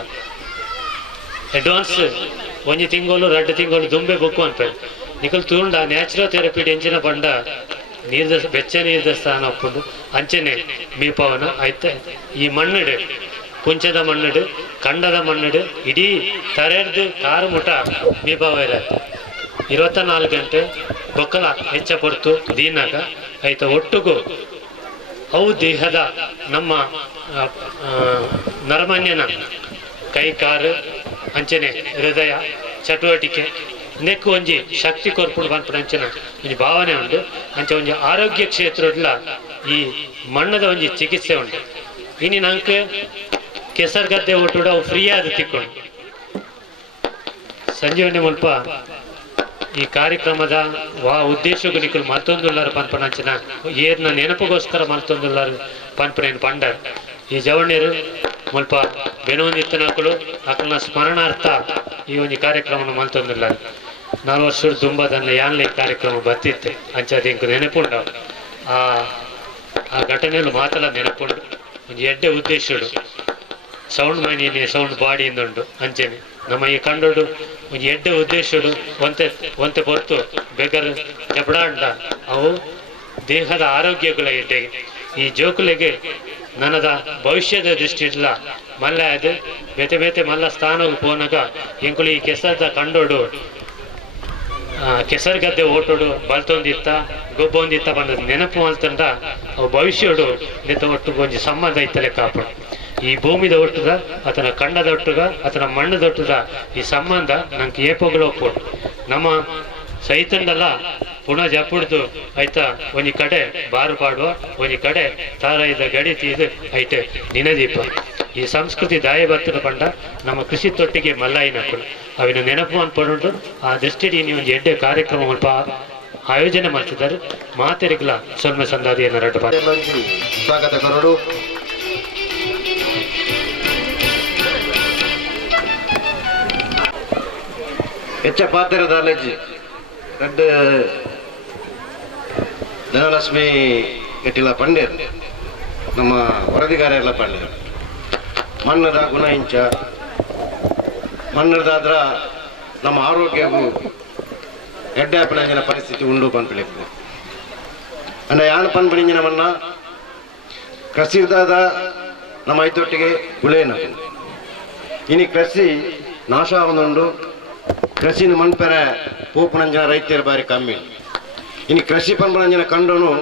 ಅಡ್ವಾನ್ಸ್ ಒಂಜಿ ತಿಂಗಳು 2 ತಿಂಗಳು ದುಂಬೆ ಬುಕ್ ಮನ್ಪೇರು. ನಿಕಲ್ ತೂಂಡ ನ್ಯಾಚುರೋ ಥೆರಪಿ ಎಂಚಿನ ಪಂಡ ಬೆಚ್ಚ ನೀರ್ದ ಸ್ಥಾನ ಒಪ್ಪುಂಡು ಅಂಚನೆ ಮೀಪವನ ಆಯ್ತ. ಈ ಮಣ್ಣಡು ಕುಂಚದ ಮಣ್ಣಡು, ಕಂಡದ ಮಣ್ಣಡು, ಇಡೀ ತರೆಡ್ದು ಕಾರು ಮುಟ ಮೀಪವ ಇರತ್ತೆ. 24 ಗಂಟೆ ಬೊಕ್ಕಲ ಹೆಚ್ಚ ಪೊರ್ತು ದೀನಾಗ ಆಯ್ತ. ಒಟ್ಟಿಗೂ ಅವು ದೇಹದ ನಮ್ಮ ನರಮನ್ಯನ ಕೈ ಕಾರು ಅಂಚನೆ ಹೃದಯ ಚಟುವಟಿಕೆ ನೆಕ್ಕು ಒಂಜಿ ಶಕ್ತಿ ಕೊರ್ಪುಡು ಬಂದ್ಪಡ ಅಂಚನ ಒಂಜಿ ಭಾವನೆ ಉಂಡು. ಅಂಚ ಒಂಜಿ ಆರೋಗ್ಯ ಕ್ಷೇತ್ರಡ್ಲ ಈ ಮಣ್ಣದ ಒಂಜಿ ಚಿಕಿತ್ಸೆ ಉಂಡು. ಇನಿ ನಂಗೆ ಕೆಸರು ಗದ್ದೆ ಒಟ್ಟುಡು ಅವು ಫ್ರೀ ಆದ ತಿಕ್ಕೊಂಡು ಸಂಜೀವನಿ ಮುಲ್ಪ ಈ ಕಾರ್ಯಕ್ರಮದ ಉದ್ದೇಶಗಳು ನಿಕಲು ಮತ್ತೊಂದುಲ್ಲಾರು ಪನ್ಪಣ ಅಂಚನ ಏರ್ನ ನೆನಪಿಗೋಸ್ಕರ ಮತ್ತೊಂದುಲ್ಲಾರು ಪನ್ಪಣೇನು ಪಂಡ ಈ ಜವಣ್ಯರು ಮುಲ್ಪ ಬೆನೊಂದಿತ್ತನಕಲು ಅಕಲ್ನ ಸ್ಮರಣಾರ್ಥ ಈ ಒಂದು ಕಾರ್ಯಕ್ರಮ ಮಲ್ತೊಂದುಲ್ಲಾರು 4 ವರ್ಷದ ದುಂಬದನ್ನ ಯಾನ್ಲೆ ಕಾರ್ಯಕ್ರಮ ಬರ್ತಿತ್ತೆ ಅಂಚದ ಇಂಕ ನೆನಪುಂಡ. ಆ ಘಟನೆಯಲ್ಲಿ ಮಾತಲ್ಲ ನೆನಪುಂಡು. ಒಂದು ಎಡ್ಡೆ ಉದ್ದೇಶಡು ಸೌಂಡ್ ಮೈನಿನೇ ಸೌಂಡ್ ಬಾಡಿ ಇಂದುಂಡು ಅಂಚನೆ ನಮ್ಮ ಈ ಕಂಡೋಡು ಒಂದು ಎಡ್ಡೆ ಉದ್ದೇಶಡು ಒಂತೆ ಹೊರ್ತು ಬೇಗರು ಜಬಡಾಂಡ ಅವು ದೇಹದ ಆರೋಗ್ಯಗಳ ಎಡ್ಡೆಗೆ ಈ ಜೋಕುಲೆಗೆ ನನ್ನದ ಭವಿಷ್ಯದ ದೃಷ್ಟಿ ಇಲ್ಲ. ಮಲ್ಲ ಅದು ಬೇತೆ ಬೇತೆ ಮಲ್ಲ ಸ್ಥಾನಕ್ಕೆ ಪೋನಾಗ ಎಂಕುಲು ಈ ಕೆಸರದ ಕಂಡೋಡು ಕೆಸರು ಗದ್ದೆ ಓಟೋಡು ಬಲ್ತೊಂದಿತ್ತ ಗೊಬ್ಬೊಂದಿತ್ತ ಬಂದ ನೆನಪು ಮಲ್ತಂಡ ಅವು ಭವಿಷ್ಯಡು ನಿತ್ತ ಒಟ್ಟು ಒಂಜಿ ಸಂಬಂಧ ಇತ್ತಲೆ ಕಾಪಡು. ಈ ಭೂಮಿದ ಒಟ್ಟುದ ಆತನ ಕಂಡದ ಒಟ್ಟುಗ ಆತನ ಮಣ್ಣದ ಒಟ್ಟುದ ಈ ಸಂಬಂಧ ನಂಗೆ ಏಪಗಳು ಒಪ್ಪೋಡು. ನಮ್ಮ ಸೈತಂಡಲ್ಲ ಪುನಃ ಜಪ್ಪುಡ್ದು ಆಯ್ತಾ ಒಂಜಿ ಕಡೆ ಬಾರು ಪಾಡುವ ಒಂಜಿ ಕಡೆ ತಾರಾಯದ ಗಡಿ ತೀದು ಐಟೆ ನಿನದೀಪ. ಈ ಸಂಸ್ಕೃತಿ ದಾಯ ಬರ್ತದ ಪಂಡ ನಮ್ಮ ಕೃಷಿ ತೊಟ್ಟಿಗೆ ಮಲ್ಲಾಯಿನಕ್ಕಳು ಅವಿನ ನೆನಪು ಅನ್ಪಡುಂಟು. ಆ ದೃಷ್ಟಿಡಿ ನೀವು ಒಂದು ಎಡ್ಡೆ ಕಾರ್ಯಕ್ರಮ ಸ್ವಲ್ಪ ಆಯೋಜನೆ ಮಾಡ್ತಿದ್ದಾರೆ. ಮಾತೆರಿಗಲ ಸೊಲ್ಮೆ ಸಂದಾದಿಯನ್ನು ರಡ್ಡು ಸ್ವಾಗತ ಕರೋಡು. ಹೆಚ್ಚ ಪಾತ್ರದ ಅಲೆಜಿ ரெண்டு ಧನಲಕ್ಷ್ಮಿ ಗಟ್ಟಿಲ ಪಂಡೇರ್ ನಮ್ಮ ವರದಿಗಾರ ಎಲ್ಲ ಪಂಡೇರ್ ಮಣ್ಣದ ಗುಣ ಇಂಚ ಮಣ್ಣದಾದ್ರ ನಮ್ಮ ಆರೋಗ್ಯವು ಎಡ್ಡಾಪಣಂಜಿನ ಪರಿಸ್ಥಿತಿ ಉಂಡು ಪನ್ಪಲಿಕ್ಕು ಅಂಡ ಯಾನು ಪನ್ಪಣಿಂಜಿನ ಮಣ್ಣ ಕೃಷಿದಾದ ನಮ್ಮ ಐತೊಟ್ಟಿಗೆ ಗುಳೇನ ಇನಿ ಕೃಷಿ ನಾಶ ಆವೊಂದುಂಡು. ಕೃಷಿನ ಮನ್ಪೆರೆ ಪೂಪುನಂಜನ ರೈತರ ಬಾರಿ ಕಮ್ಮಿ. ಇನ್ನು ಕೃಷಿ ಪನ್ಪನಂಜನ ಕಂಡನು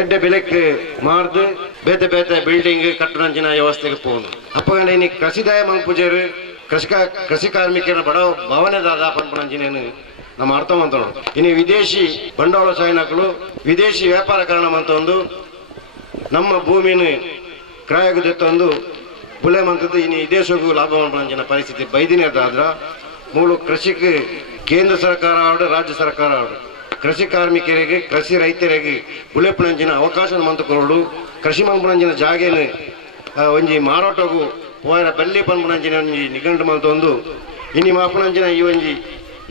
ಎಡ್ಡೆ ಬೆಲೆಕ್ಕೆ ಮಾರ್ದು ಬೇತೆ ಬೇತೆ ಬಿಲ್ಡಿಂಗ್ ಕಟ್ಟುನಂಜಿನ ವ್ಯವಸ್ಥೆಗೆ ಪೋನು ಅಪ್ಪಗಂಡ ಇನ್ನು ಕೃಷಿದಾಯ ಮಲ್ಪುಜರು ಕೃಷಿ ಕಾರ್ಮಿಕರ ಬಡ ಭವನದಾದ ಪನ್ಪನಂಜಿನೇನು ನಮ್ಮ ಅರ್ಥ ಮಂತೋಣ. ಇನ್ನು ವಿದೇಶಿ ಬಂಡವಾಳ ಸಾಯನಕಲು ವಿದೇಶಿ ವ್ಯಾಪಾರ ಕಾರಣ ಮಂತೊಂದು ನಮ್ಮ ಭೂಮಿನ ಕ್ರಾಯಗುದೆತ್ತೊಂದು ಬುಲೆ ಮಂತದ್ದು ಇನ್ನು ವಿದೇಶಗೂ ಲಾಭ ಮನ್ಪನಂಜಿನ ಪರಿಸ್ಥಿತಿ ಬೈದಿನದಾದ್ರ ಮೂಲ ಕೃಷಿಗೆ ಕೇಂದ್ರ ಸರ್ಕಾರ ಆಡು ರಾಜ್ಯ ಸರ್ಕಾರ ಆಡು ಕೃಷಿ ಕಾರ್ಮಿಕರಿಗೆ ಕೃಷಿ ರೈತರಿಗೆ ಬುಲೆಪುಣಂಜಿನ ಅವಕಾಶ ಮಂತುಕೊಳ್ಳು ಕೃಷಿ ಮನ್ಪುಣಂಜಿನ ಜಾಗೇನು ಒಂಜಿ ಮಾರಾಟಗೂ ಹೋಯರ ಬಲ್ಲಿ ಪನ್ಪುಣಂಜಿನ ಒಂಜಿ ನಿಗಂಡು ಮಂತೊಂದು ಇನಿ ಮಾಪುಣಂಜಿನ ಈ ಒಂಜಿ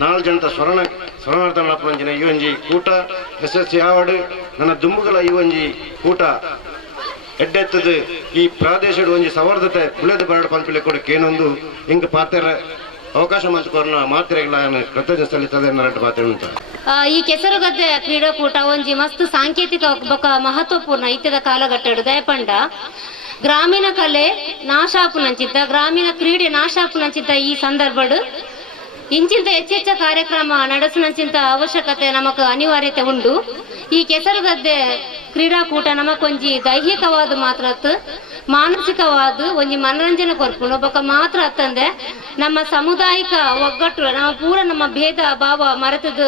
4 ಜನತ ಸ್ವರ್ಣಾರ್ಥನ ಅಪ್ಪನಂಜಿನ ಈ ಒಂಜಿ ಕೂಟ ಯಶಸ್ವಿ ಆವಡು ನನ್ನ ದುಂಬುಗಳ ಈ ಒಂಜಿ ಕೂಟ ಎಡ್ಡೆತ್ತದು ಈ ಪ್ರಾದೇಶದ ಒಂಜಿ ಸವರ್ಧತೆ ಬುಲೆದ ಬರಡು ಪನ್ಪಿಲೆ ಕೂಡ ಕೇನೊಂದು ಹಿಂಗೆ ಪಾತ್ರ ಅವಕಾಶ ಮಂತ್ಕೊರ್ನ ಮಾತ್ರೆಗಳ ಕೃತಜ್ಞ ಸಲ್ಲಿಸದೆ ನರಟ ಮಾತಾಡುತ್ತ ಈ ಕೆಸರುಗದ್ದೆ ಕ್ರೀಡಾಕೂಟ ಒಂಜಿ ಮಸ್ತ್ ಸಾಂಕೇತಿಕ ಬೊಕ ಮಹತ್ವಪೂರ್ಣ ಇತ್ಯದ ಕಾಲಘಟ್ಟಡು ದಯಪಂಡ ಗ್ರಾಮೀಣ ಕಲೆ ನಾಶಾಪುನಂಚಿತ್ತ ಗ್ರಾಮೀಣ ಕ್ರೀಡೆ ನಾಶಾಪುನಂಚಿತ್ತ ಈ ಸಂದರ್ಭಡು ಇಂಚಿಂತ ಹೆಚ್ಚೆಚ್ಚ ಕಾರ್ಯಕ್ರಮ ನಡೆಸುನಂಚಿಂತ ಅವಶ್ಯಕತೆ ನಮಕ್ ಅನಿವಾರ್ಯತೆ ಉಂಡು. ಈ ಕೆಸರುಗದ್ದೆ ಕ್ರೀಡಾಕೂಟ ನಮಕೊಂಜಿ ದೈಹಿಕವಾದ ಮಾತ್ರ ಮಾನಸಿಕವಾದ ಒಂಜಿ ಮನರಂಜನೆ ಕೊರ್ಪುಂಡು ಬೊಕ ಮಾತ್ರ ಅತ್ತಂದೆ ನಮ್ಮ ಸಾಮುದಾಯಿಕ ಒಗ್ಗಟ್ಟು ನಮ್ಮ ಪೂರ ನಮ್ಮ ಭೇದ ಭಾವ ಮರೆತದು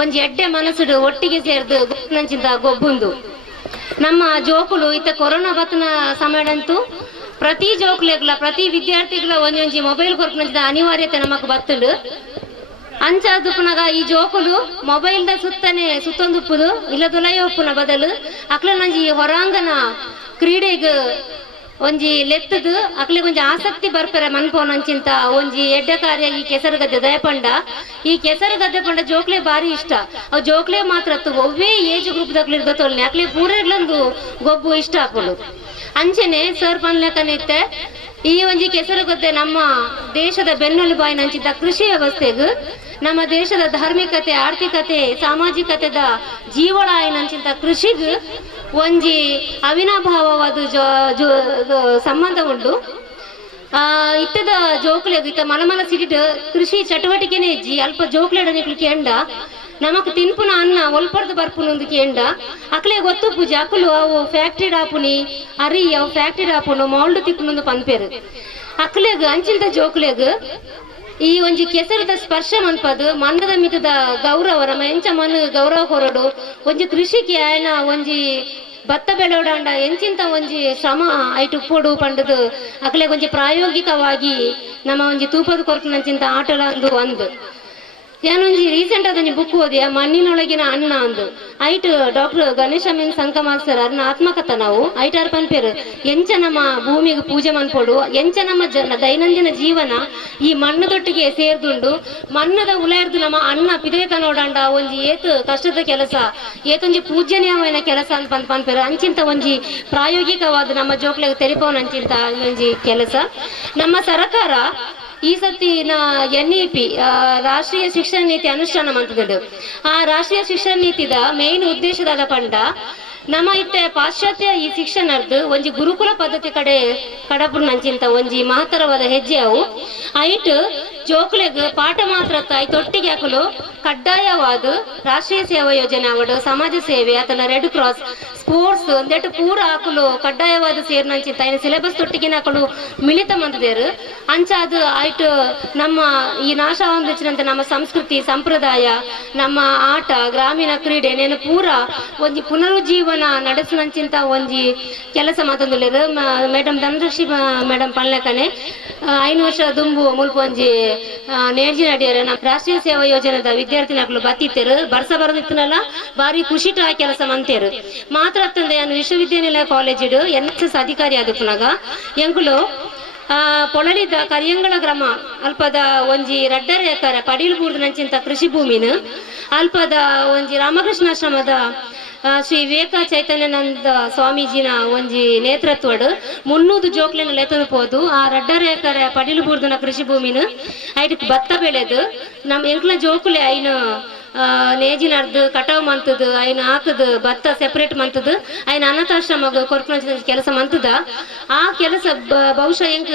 ಒಂಜಿ ಎಡ್ಡೆ ಮನಸ್ಸುಡು ಒಟ್ಟಿಗೆ ಸೇರ್ದು ನಂಚಿಂತ ಗೊಬ್ಬುಂದು. ನಮ್ಮ ಜೋಕುಲು ಇತ್ತ ಕೊರೋನಾ ಬತ್ತನ ಸಮಯದಂತೂ ಪ್ರತಿ ಜೋಕುಲೆಗ್ಲ ಪ್ರತಿ ವಿದ್ಯಾರ್ಥಿಗಳ ಒಂಜೊಂಜಿ ಮೊಬೈಲ್ ಕೊರ್ಪುನಂಚಿದ ಅನಿವಾರ್ಯತೆ ನಮಕ್ ಬತ್ತುಂಡು. ಅಂಚಾದುಪುನಗ ಈ ಜೋಕುಲು ಮೊಬೈಲ್ದ ಸುತ್ತನೆ ಸುತ್ತೊಂದುಪ್ಪುದು ಇಲ್ಲದುಲಯ ಉಪ್ಪುನ ಬದಲು ಅಕ್ಲ ನಂಜಿ ಹೊರಾಂಗಣ ಕ್ರೀಡೆಗೆ ಒಂಜಿ ಲೆತ್ತದು ಅಕ್ಲೆ ಒಂಜಿ ಆಸಕ್ತಿ ಬರ್ಪರೆ ಮನ್ಪೋನಂಚಿಂತ ಒಂಜಿ ಎಡ್ಡ ಕಾರ್ಯ ಈ ಕೆಸರು ಗದ್ದೆ ದಯಪಂಡ ಈ ಕೆಸರು ಗದ್ದೆ ಪಂಡ ಜೋಕ್ಲೆ ಬಾರಿ ಇಷ್ಟ ಅವು ಜೋಕ್ಲೆ ಮಾತ್ರ ಒವ್ವೇ ಏಜ್ ಗ್ರೂಪ್ ದಾಗ್ಲಿ ಇರ್ದತೊಲ್ನೆ ಅಕ್ಲೆ ಪೂರೆಗ್ಲೊಂದು ಗೊಬ್ಬು ಇಷ್ಟ ಹಾಕೊಂಡು ಅಂಚೆನೆ ಸರ್ ಪನ್ಲೆಕ್ಕನಿತ್ತೆ ಈ ಒಂಜಿ ಕೆಸರು ಗದ್ದೆ ನಮ್ಮ ದೇಶದ ಬೆನ್ನೆಲುಬಾಯಿ ನಂಚಿದ್ದ ಕೃಷಿ ವ್ಯವಸ್ಥೆಗೂ ನಮ್ಮ ದೇಶದ ಧಾರ್ಮಿಕತೆ ಆರ್ಥಿಕತೆ ಸಾಮಾಜಿಕತೆದ ಜೀವಳ ನಂಚಿಂತ ಕೃಷಿಗೂ ಒಂಜಿ ಅವಿನಾಭಾವವಾದ ಸಂಬಂಧ ಉಂಟು ಇತ್ತದ ಜೋಕ್ಲೆಗ್ ಇತ್ತ ಮಲಮಲ ಸಿಟಿಡ್ ಕೃಷಿ ಚಟುವಟಿಕೆನೇ ಇಜ್ಜಿ ಅಲ್ಪ ಜೋಕ್ಲೆಡನಿಕ್ಲು ಕೇಂಡ ನಮಕ್ ತಿನ್ಪುನ ಅನ್ನ ಒಲ್ಪರ್ದು ಬರ್ಪುನೊಂದು ಕೇಂಡ ಅಕ್ಲೆ ಗೊತ್ತು ಪೂಜೆ ಅಕ್ಕಲು ಅವು ಫ್ಯಾಕ್ಟ್ರಿ ಡಾಪುನಿ ಅರಿ ಅವು ಫ್ಯಾಕ್ಟ್ರಿ ಡಾಪುನು ಮೌಲ್ಡ್ ತಿಕ್ಕುನೊಂದು ಪನ್ಪೇರು ಅಕ್ಲೆಗ್ ಅಂಚಿಲ್ದ ಜೋಕ್ಲೆಗ್ ಈ ಒಂಜಿ ಕೆಸರದ ಸ್ಪರ್ಶ ಮನ್ಪದು ಮನ್ನದ ಮಿತದ ಗೌರವ ನಮ್ಮ ಎಂಚ ಮನ್ ಗೌರವ ಕೊರಡು ಒಂಜಿ ಕೃಷಿಗೆ ಆಯ್ನ ಒಂಜಿ ಭತ್ತ ಬೆಳೆಯೋಡಾಂಡ ಎಂಚಿಂತ ಒಂಜಿ ಶ್ರಮ ಐಟು ಉಪ್ಪೋಡು ಪಂಡದು ಅಕ್ಲೆ ಒಂಜಿ ಪ್ರಾಯೋಗಿಕವಾಗಿ ನಮ್ಮ ಒಂಜಿ ತೂಪದ ಕೊರಪಿನಂಚಿಂತ ಆಟಲ ಒಂದು ಏನೊಂಜಿ ರೀಸೆಂಟ್ ಅದೊಂದು ಬುಕ್ ಓದಿಯ ಮಣ್ಣಿನೊಳಗಿನ ಅನ್ನ ಅಂದು ಐಟ್ ಡಾಕ್ಟರ್ ಗಣೇಶ ಮೀನ್ ಸಂಕಮಾರ್ ಸರ್ ಅದನ್ನ ಆತ್ಮಕಥ ನಾವು ಐಟಾರ್ ಪನ್ಪೇರು ಎಂಚ ನಮ್ಮ ಭೂಮಿಗೆ ಪೂಜೆ ಮನ್ಪೋಡು ಎಂಚ ನಮ್ಮ ದೈನಂದಿನ ಜೀವನ ಈ ಮಣ್ಣದೊಟ್ಟಿಗೆ ಸೇರ್ದುಂಡು ಮಣ್ಣದ ಉಲಾರ್ದು ನಮ್ಮ ಅನ್ನ ಪಿದೇತ ನೋಡಂಡ ಒಂಜಿ ಏತು ಕಷ್ಟದ ಕೆಲಸ ಏತೊಂಜಿ ಪೂಜ್ಯನೀಯమైన ಕೆಲಸ ಅಂತ ಪನ್ಪೇರು ಅಂಚಿಂತ ಒಂಜಿ ಪ್ರಾಯೋಗಿಕವಾದ ನಮ್ಮ ಜೋಕ್ಲೆಗೆ ತೆರಿಪೋನ್ ಅಂಚಿಂತ ಒಂಜಿ ಕೆಲಸ ನಮ್ಮ ಸರ್ಕಾರ ಈ ಸತಿನ NEP ರಾಷ್ಟ್ರೀಯ ಶಿಕ್ಷಣ ನೀತಿ ಅನುಷ್ಠಾನ ಮಾಡ್ತಿದ್ದು ಆ ರಾಷ್ಟ್ರೀಯ ಶಿಕ್ಷಣ ನೀತಿದ ಮೇನ್ ಉದ್ದೇಶದ ಪಂಡ ನಮ್ಮ ಇತ್ತೆ ಪಾಶ್ಚಾತ್ಯ ಈ ಶಿಕ್ಷಣದ್ದು ಒಂಜಿ ಗುರುಕುಲ ಪದ್ಧತಿ ಕಡೆ ಕಡಪುರ್ ನಂಚಿಂತ ಒಂಜಿ ಮಹತ್ತರವಾದ ಹೆಜ್ಜೆ ಅವು ಐಟ್ ಜೋಕ್ಲೆಗ್ ಪಾಠ ಮಾತ್ರ ಐತೊಟ್ಟಿಗೆ ಹಾಕಲು ಕಡ್ಡಾಯವಾದ ರಾಷ್ಟ್ರೀಯ ಸೇವಾ ಯೋಜನೆ ಅವಡು ಸಮಾಜ ಸೇವೆ ಅಥವಾ ರೆಡ್ ಕ್ರಾಸ್ ಸ್ಪೋರ್ಟ್ಸ್ ಒಂದೆಟ್ಟು ಪೂರ ಹಾಕಲು ಕಡ್ಡಾಯವಾದ ಸೇರ್ನಂಚಿಂತ ಇನ್ನು ಸಿಲೆಬಸ್ ತೊಟ್ಟಿಗೆ ಹಾಕಲು ಮಿಳಿತ ಮಂದಿದೇರು ಅಂಚ ಅದು ಆಯ್ತು ನಮ್ಮ ಈ ನಾಶ ಹೊಂದಿಸಿದಂತೆ ನಮ್ಮ ಸಂಸ್ಕೃತಿ ಸಂಪ್ರದಾಯ ನಮ್ಮ ಆಟ ಗ್ರಾಮೀಣ ಕ್ರೀಡೆ ನೇನು ಪೂರ ಒಂಜಿ ಪುನರುಜ್ಜೀವನ ನಡೆಸಿನಂಚಿಂತ ಒಂಜಿ ಕೆಲಸ ಮಾತೊಂದುಲ್ಲೇರು ಮೇಡಮ್ ಧನಲಕ್ಷ್ಮಿ ಮೇಡಮ್ ಪಲ್ಲೆಕನೆ 5 ವರ್ಷ ದುಂಬು ಮುಲ್ಪ ಒಂಜಿ ನೇರ್ಜಿ ನಡಿಯರ ನಮ್ಮ ರಾಷ್ಟ್ರೀಯ ಸೇವಾ ಯೋಜನೆದ ವಿದ್ಯಾರ್ಥಿ ನಕಲು ಬತ್ತಿತ್ತೇರು ಬರ್ಸ ಬರದಿತ್ತನಲ್ಲ ಬಾರಿ ಖುಷಿಟ ಆ ಕೆಲಸ ಮಂತೇರು ಮಾತ್ರ ತಂದೆ ನಾನು ವಿಶ್ವವಿದ್ಯಾನಿಲಯ ಕಾಲೇಜಿಡು NSS ಅಧಿಕಾರಿ ಆದಪ್ಪನಾಗ ಎಂಕುಲು ಪೊಳಲಿದ ಕರಿಯಂಗಳ ಗ್ರಾಮ ಅಲ್ಪದ ಒಂಜಿ ರಡ್ಡರ ಎಕರೆ ಪಡೀಲ್ ಬೂರ್ದು ನಂಚಿಂತ ಕೃಷಿ ಭೂಮಿನ ಅಲ್ಪದ ಒಂಜಿ ರಾಮಕೃಷ್ಣಾಶ್ರಮದ ಶ್ರೀ ವಿವೇಕ ಚೈತನ್ಯಾನಂದ ಸ್ವಾಮೀಜಿನ ಒಂಜಿ ನೇತೃತ್ವಡ್ 300 ಜೋಕ್ಲೆನ ಲೆತ್ತನಪೋದು ಆ ರಡ್ಡರ ಎಕರೆ ಪಡೀಲ್ ಬೂರ್ದನ ಕೃಷಿ ಭೂಮಿನ ಐಟಕ್ ಭತ್ತ ಬೆಳೆದು ನಮ್ಮ ಎಂಕ್ಲ ಜೋಕುಲೆ ಐನ ನೇಜಿನರ್ದು ಕಟಾವ್ ಮಂತದ್ದು ಐನ ಹಾಕದು ಭತ್ತ ಸೆಪರೇಟ್ ಮಂತದ್ದು ಐನ ಅನಾಥಾಶ್ರಮಗ ಕೊರ್ಪುನ ಕೆಲಸ ಮಂತದ ಆ ಕೆಲಸ ಬಹುಶಃ ಎಂಕ್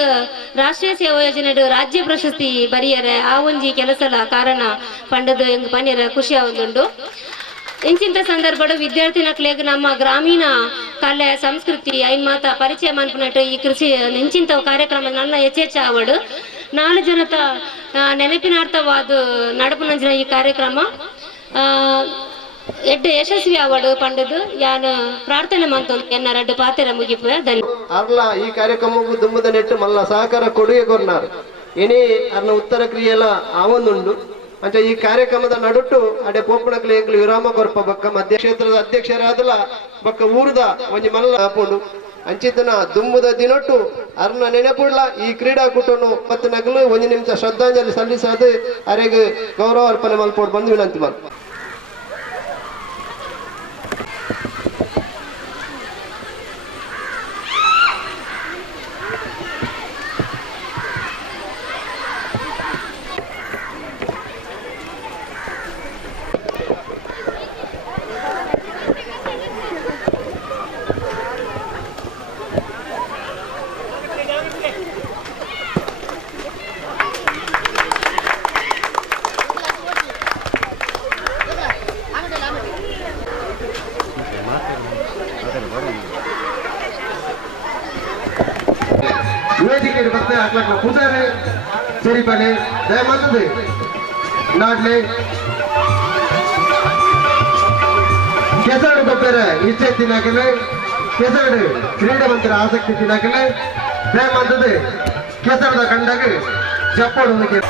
ರಾಷ್ಟ್ರೀಯ ಸೇವಾ ಯೋಜನೆ ರಾಜ್ಯ ಪ್ರಶಸ್ತಿ ಬರಿಯರೆ ಆ ಒಂಜಿ ಕೆಲಸಲ ಕಾರಣ ಪಂಡದು ಎಂಗ್ ಪನ್ಯರ ಖುಷಿ ಆಗುಂಡು ಇಂಚಿಂತ ಸಂದರ್ಭಡು ವಿದ್ಯಾರ್ಥಿ ನಕ್ಲೆಗ್ ನಮ್ಮ ಗ್ರಾಮೀಣ ಕಲೆ ಸಂಸ್ಕೃತಿ ಐನ್ ಮಾತ ಪರಿಚಯ ಮನ್ಪುನಟ್ಟು ಈ ಕೃಷಿ ಇಂಚಿಂತ ಕಾರ್ಯಕ್ರಮ ನನ್ನ ಹೆಚ್ಚೆಚ್ಚ ಆವಡು 4 ಜನತ ನೆನಪಿನಾರ್ಥವಾದ ನಡಪುನಂಚಿನ ಈ ಕಾರ್ಯಕ್ರಮ ಎಡ್ಡೆ ಯಶಸ್ವಿ ಆವಡು ಪಂಡದು ಯಾನು ಪ್ರಾರ್ಥನೆ ಮಂತ ಎನ್ನ ರಡ್ಡು ಪಾತೆರ ಮುಗಿಪು ಅರ್ಲ ಈ ಕಾರ್ಯಕ್ರಮ ದುಂಬದ ನೆಟ್ಟು ಮಲ್ಲ ಸಹಕಾರ ಕೊಡುಗೆ ಕೊರ್ನಾರು ಏನೇ ಅರ್ನ ಉತ್ತರ ಕ್ರಿಯೆಲ ಆವೊಂದುಂಡು ಅಂಚ ಈ ಕಾರ್ಯಕ್ರಮದ ನಡುಟ್ಟು ಅಡೆ ಪೋಪಣಕ್ಲೆ ಎಂಕ್ಲು ವಿರಾಮ ಕೊರ್ಪ ಬಕ್ಕ ಮಧ್ಯ ಕ್ಷೇತ್ರದ ಅಧ್ಯಕ್ಷರಾದಲ ಬಕ್ಕ ಊರದ ಒಂಜಿ ಮಲ್ಲ ಹಾಪುಂಡು ಅಂಚಿತನ ದುಂಬುದ ದಿನೊಟ್ಟು ಅರ್ನ ನೆನಪುಡ್ಲ ಈ ಕ್ರೀಡಾಕೂಟನು ಮತ್ತು ನಗಲು ಒಂಜಿ ನಿಮಿಷ ಶ್ರದ್ಧಾಂಜಲಿ ಸಲ್ಲಿಸದು ಅರೆಗೆ ಗೌರವ ಅರ್ಪಣೆ ಮಲ್ಪೋಡು ಬಂದು ವಿನಂತಿ ಮಾಡು. ವೇದಿಕೆಗೆ ಮತ್ತೆ ಹಾಕ್ಲಕ್ಕ ಕೂತಾರೆ ಸರಿ ಬಲೆ ದಯಮಾಡ್ತದೆ ನಾಡ್ಲೆ ಕೆಸರು ಗೊಬ್ಬರ ಇಚ್ಛೆ ತಿನ್ನಕಲೆ ಕೆಸರು ಕ್ರೀಡೆ ಮಂತ್ರ ಆಸಕ್ತಿ ತಿನ್ನಕಲೆ ದಯಮಾಡ್ತದೆ ಕೆಸರದ ಕಂಡಾಗ ಚಪ್ಪಡೋದಕ್ಕೆ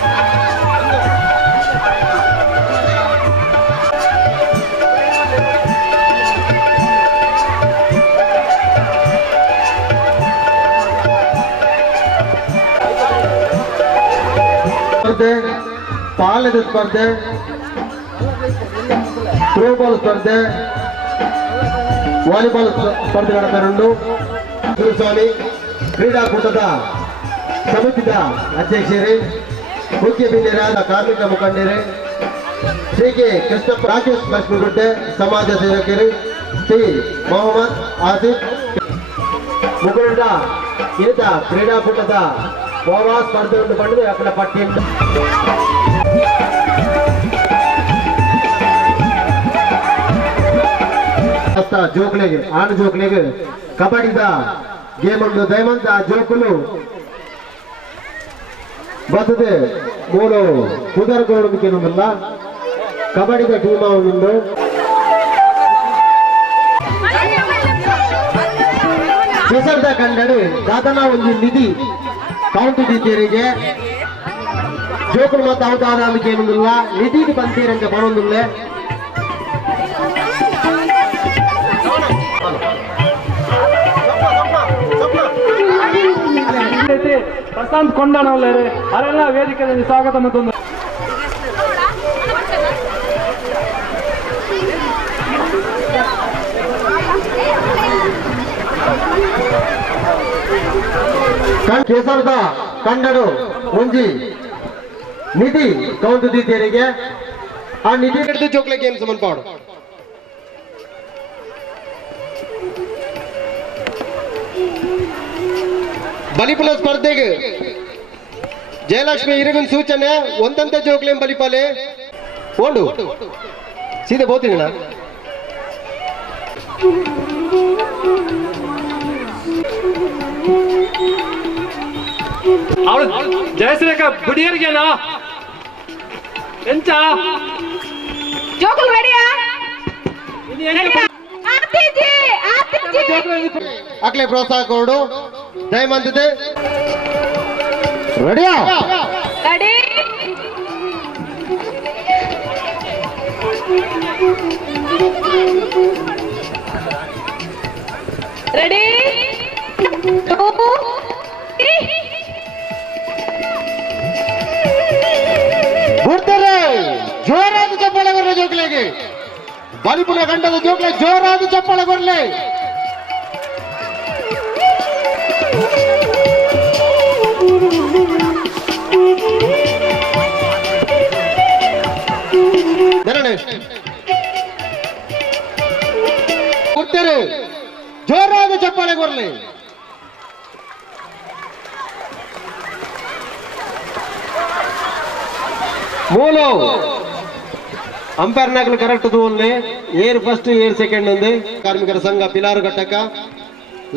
ಸ್ಪರ್ಧೆ, ಪಾಲದ ಸ್ಪರ್ಧೆ, ಥ್ರೋಬಾಲ್ ಸ್ಪರ್ಧೆ, ವಾಲಿಬಾಲ್ ಸ್ಪರ್ಧೆಗಳ ತರಂಡು ಗುರುಸ್ವಾಮಿ ಕ್ರೀಡಾಕೂಟದ ಸಮಿತಿದ ಅಧ್ಯಕ್ಷರೇ, ಮುಖ್ಯ ಬಿಂದಿರಾದ ಕಾರ್ಮಿಕ ಮುಖಂಡರೇ, ಶ್ರೀ ಕೆ ಕೃಷ್ಣಪ್ಪ ರಾಕೇಶ್ ಲಕ್ಷ್ಮಿಗುಡ್ಡೆ ಸಮಾಜ ಸೇವಕರು, ಶ್ರೀ ಮೊಹಮ್ಮದ್ ಆಸಿಫ್ ಮುಗುಳ್ಳ ಈತ ಕ್ರೀಡಾಕೂಟದ ಗೋವಾ ಸ್ಪರ್ಧೆ ಉಂಟು ಪಡೆದು ಅక్కడ ಪಟ್ಟಿ ಜೋಕ್ಲೆಗೆ ಆಡು ಜೋಕ್ಲೆಗೆ ಕಬಡ್ಡಿದ ಗೇಮ್ ಉಂಟು ದಯಮಂತ ಆ ಜೋಕುಲು ಬರ್ತದೆ ಮೂರು ಕುದರ್ಗೋಡುವಿಕೆನುಲ್ಲ ಕಬಡ್ಡಿದ ಟೀಮ್ ಉಂಟು ಕೆಸರದ ಕಂಡಡೆ ದಾದನ ಒಂದು ನಿಧಿ ಕೌಂಟ್ ಇದ್ದೀರಿಗೆ ಜೋಕುಲು ಮತ್ತು ಅವತಾರ ಅದಕ್ಕೆ ಏನುದಿಲ್ಲ ನಿಧಿ ಬಂತೀರಂತೆ ಬರೋದಿಲ್ಲ ಪ್ರಶಾಂತ್ ಕೊಂಡನವಲ್ಲೇ ಅವರೆಲ್ಲ ವೇದಿಕೆಯಲ್ಲಿ ಸ್ವಾಗತ ಮತ್ತೊಂದು ಕೇಸರದ ಕಂಡಡು ಒಂಜಿ ನಿಧಿ ಕೌಂಟ್ ದೀತಿಯರಿಗೆ ಆ ನಿಧಿ ಹಿಡಿದು ಜೋಕ್ಲೆ ಗೇಮ್ ಸಮನ್ಪಾಡು ಬಲಿಪುಲ ಸ್ಪರ್ಧೆಗೆ ಜಯಲಕ್ಷ್ಮಿ ಇರಗಿನ ಸೂಚನೆ ಒಂದಂತೆ ಜೋಕ್ಲೇಂ ಬಲಿಪಾಲೆ ಓಡು ಸೀದೆ ಬೋತೀನಿ ನಾ ಅವಳು ಜಯಶ್ರೇಖ ಬುಡಿಯರಿಗೆನಾ ಎಂಚ ಜೋಕುಲ್ ರೆಡಿಯಾ ಅಕ್ಲೆ ಪ್ರೋತ್ಸಾಹ ಕೊಡು ದಯಮಂತದೆ ರೆಡಿಯಾ ರೆಡಿ ರೆಡಿ ಬಿಡ್ತಾರೆ ಜೋರಾದ ಚಪ್ಪಾಳೆ ಬರಲಿ ಜೋಕ್ಲೆಗೆ ಬಲಿಪುರ ಗಂಡದ ಜೋಕ್ಲೆ ಜೋರಾದ ಚಪ್ಪಾಳೆ ಬರಲಿ ಬಿಡ್ತಾರೆ ಜೋರಾದ ಚಪ್ಪಾಳೆ ಬರಲಿ ಮೂಲು ಅಂಪೈರ್ ನಾಗಲು ಕರೆಕ್ಟ್ ತೂಲ್ಲೆ ಏರ್ ಫಸ್ಟ್ ಏರ್ ಸೆಕೆಂಡ್ ఉంది ಕಾರ್ಮಿಕರ ಸಂಘ ಪಿಲಾರು ಘಟಕ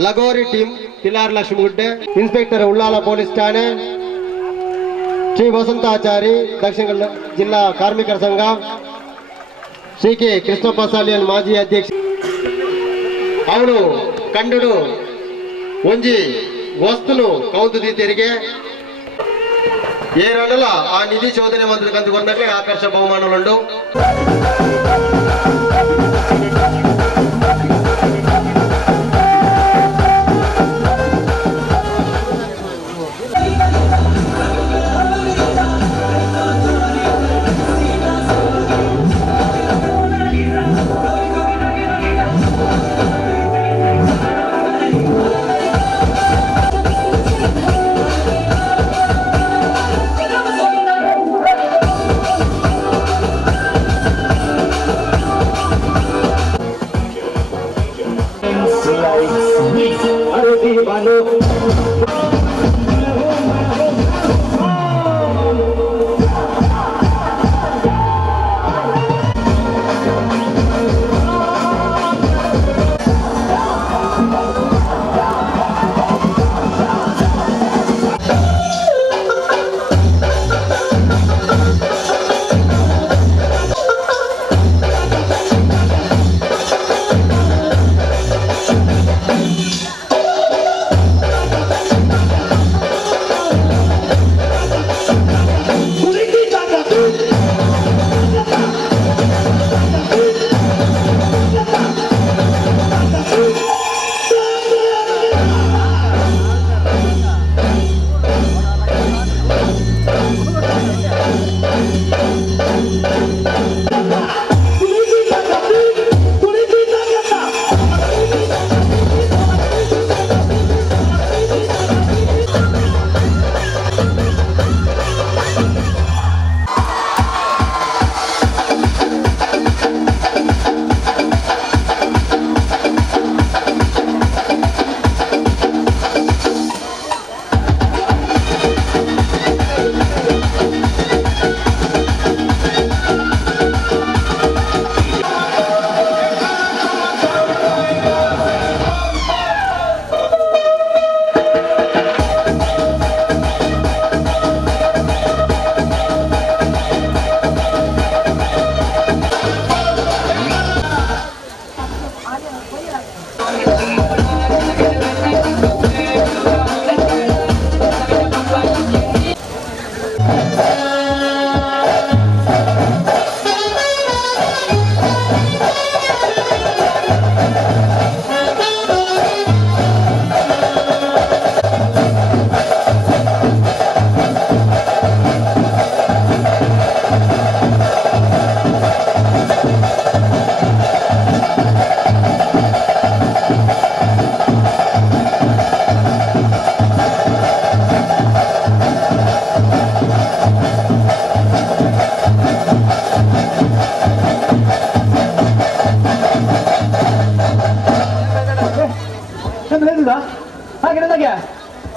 lagori team Pilar Lakshmagudde inspector Ullal police ಠಾಣೆ ಶ್ರೀ ವಸಂತಾಚಾರಿ ದಕ್ಷಿಣ ಕನ್ನಡ ಜಿಲ್ಲಾ ಕಾರ್ಮಿಕರ ಸಂಘ ಶ್ರೀ ಕೆ ಕೃಷ್ಣಪ್ಪ ಸಾಲಿಯನ್ ಮಾಜಿ ಅಧ್ಯಕ್ಷ ಅವನು ಕಂಡುಡು ಒಂಜಿ ವಸ್ತುನು ಕೌಂತು ದೀತೆರಿಗೆ ಏರಲ್ಲ ಆ ನಿಧಿ ಶೋಧನೆ ಮಂತ್ರಿ ಕಂತು ಬಂದಾಗಲೇ ಆಕರ್ಷ ಬಹುಮಾನಗಳುಂಟು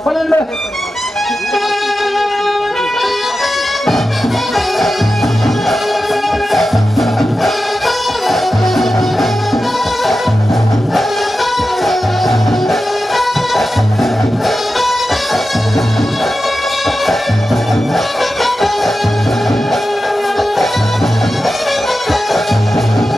12.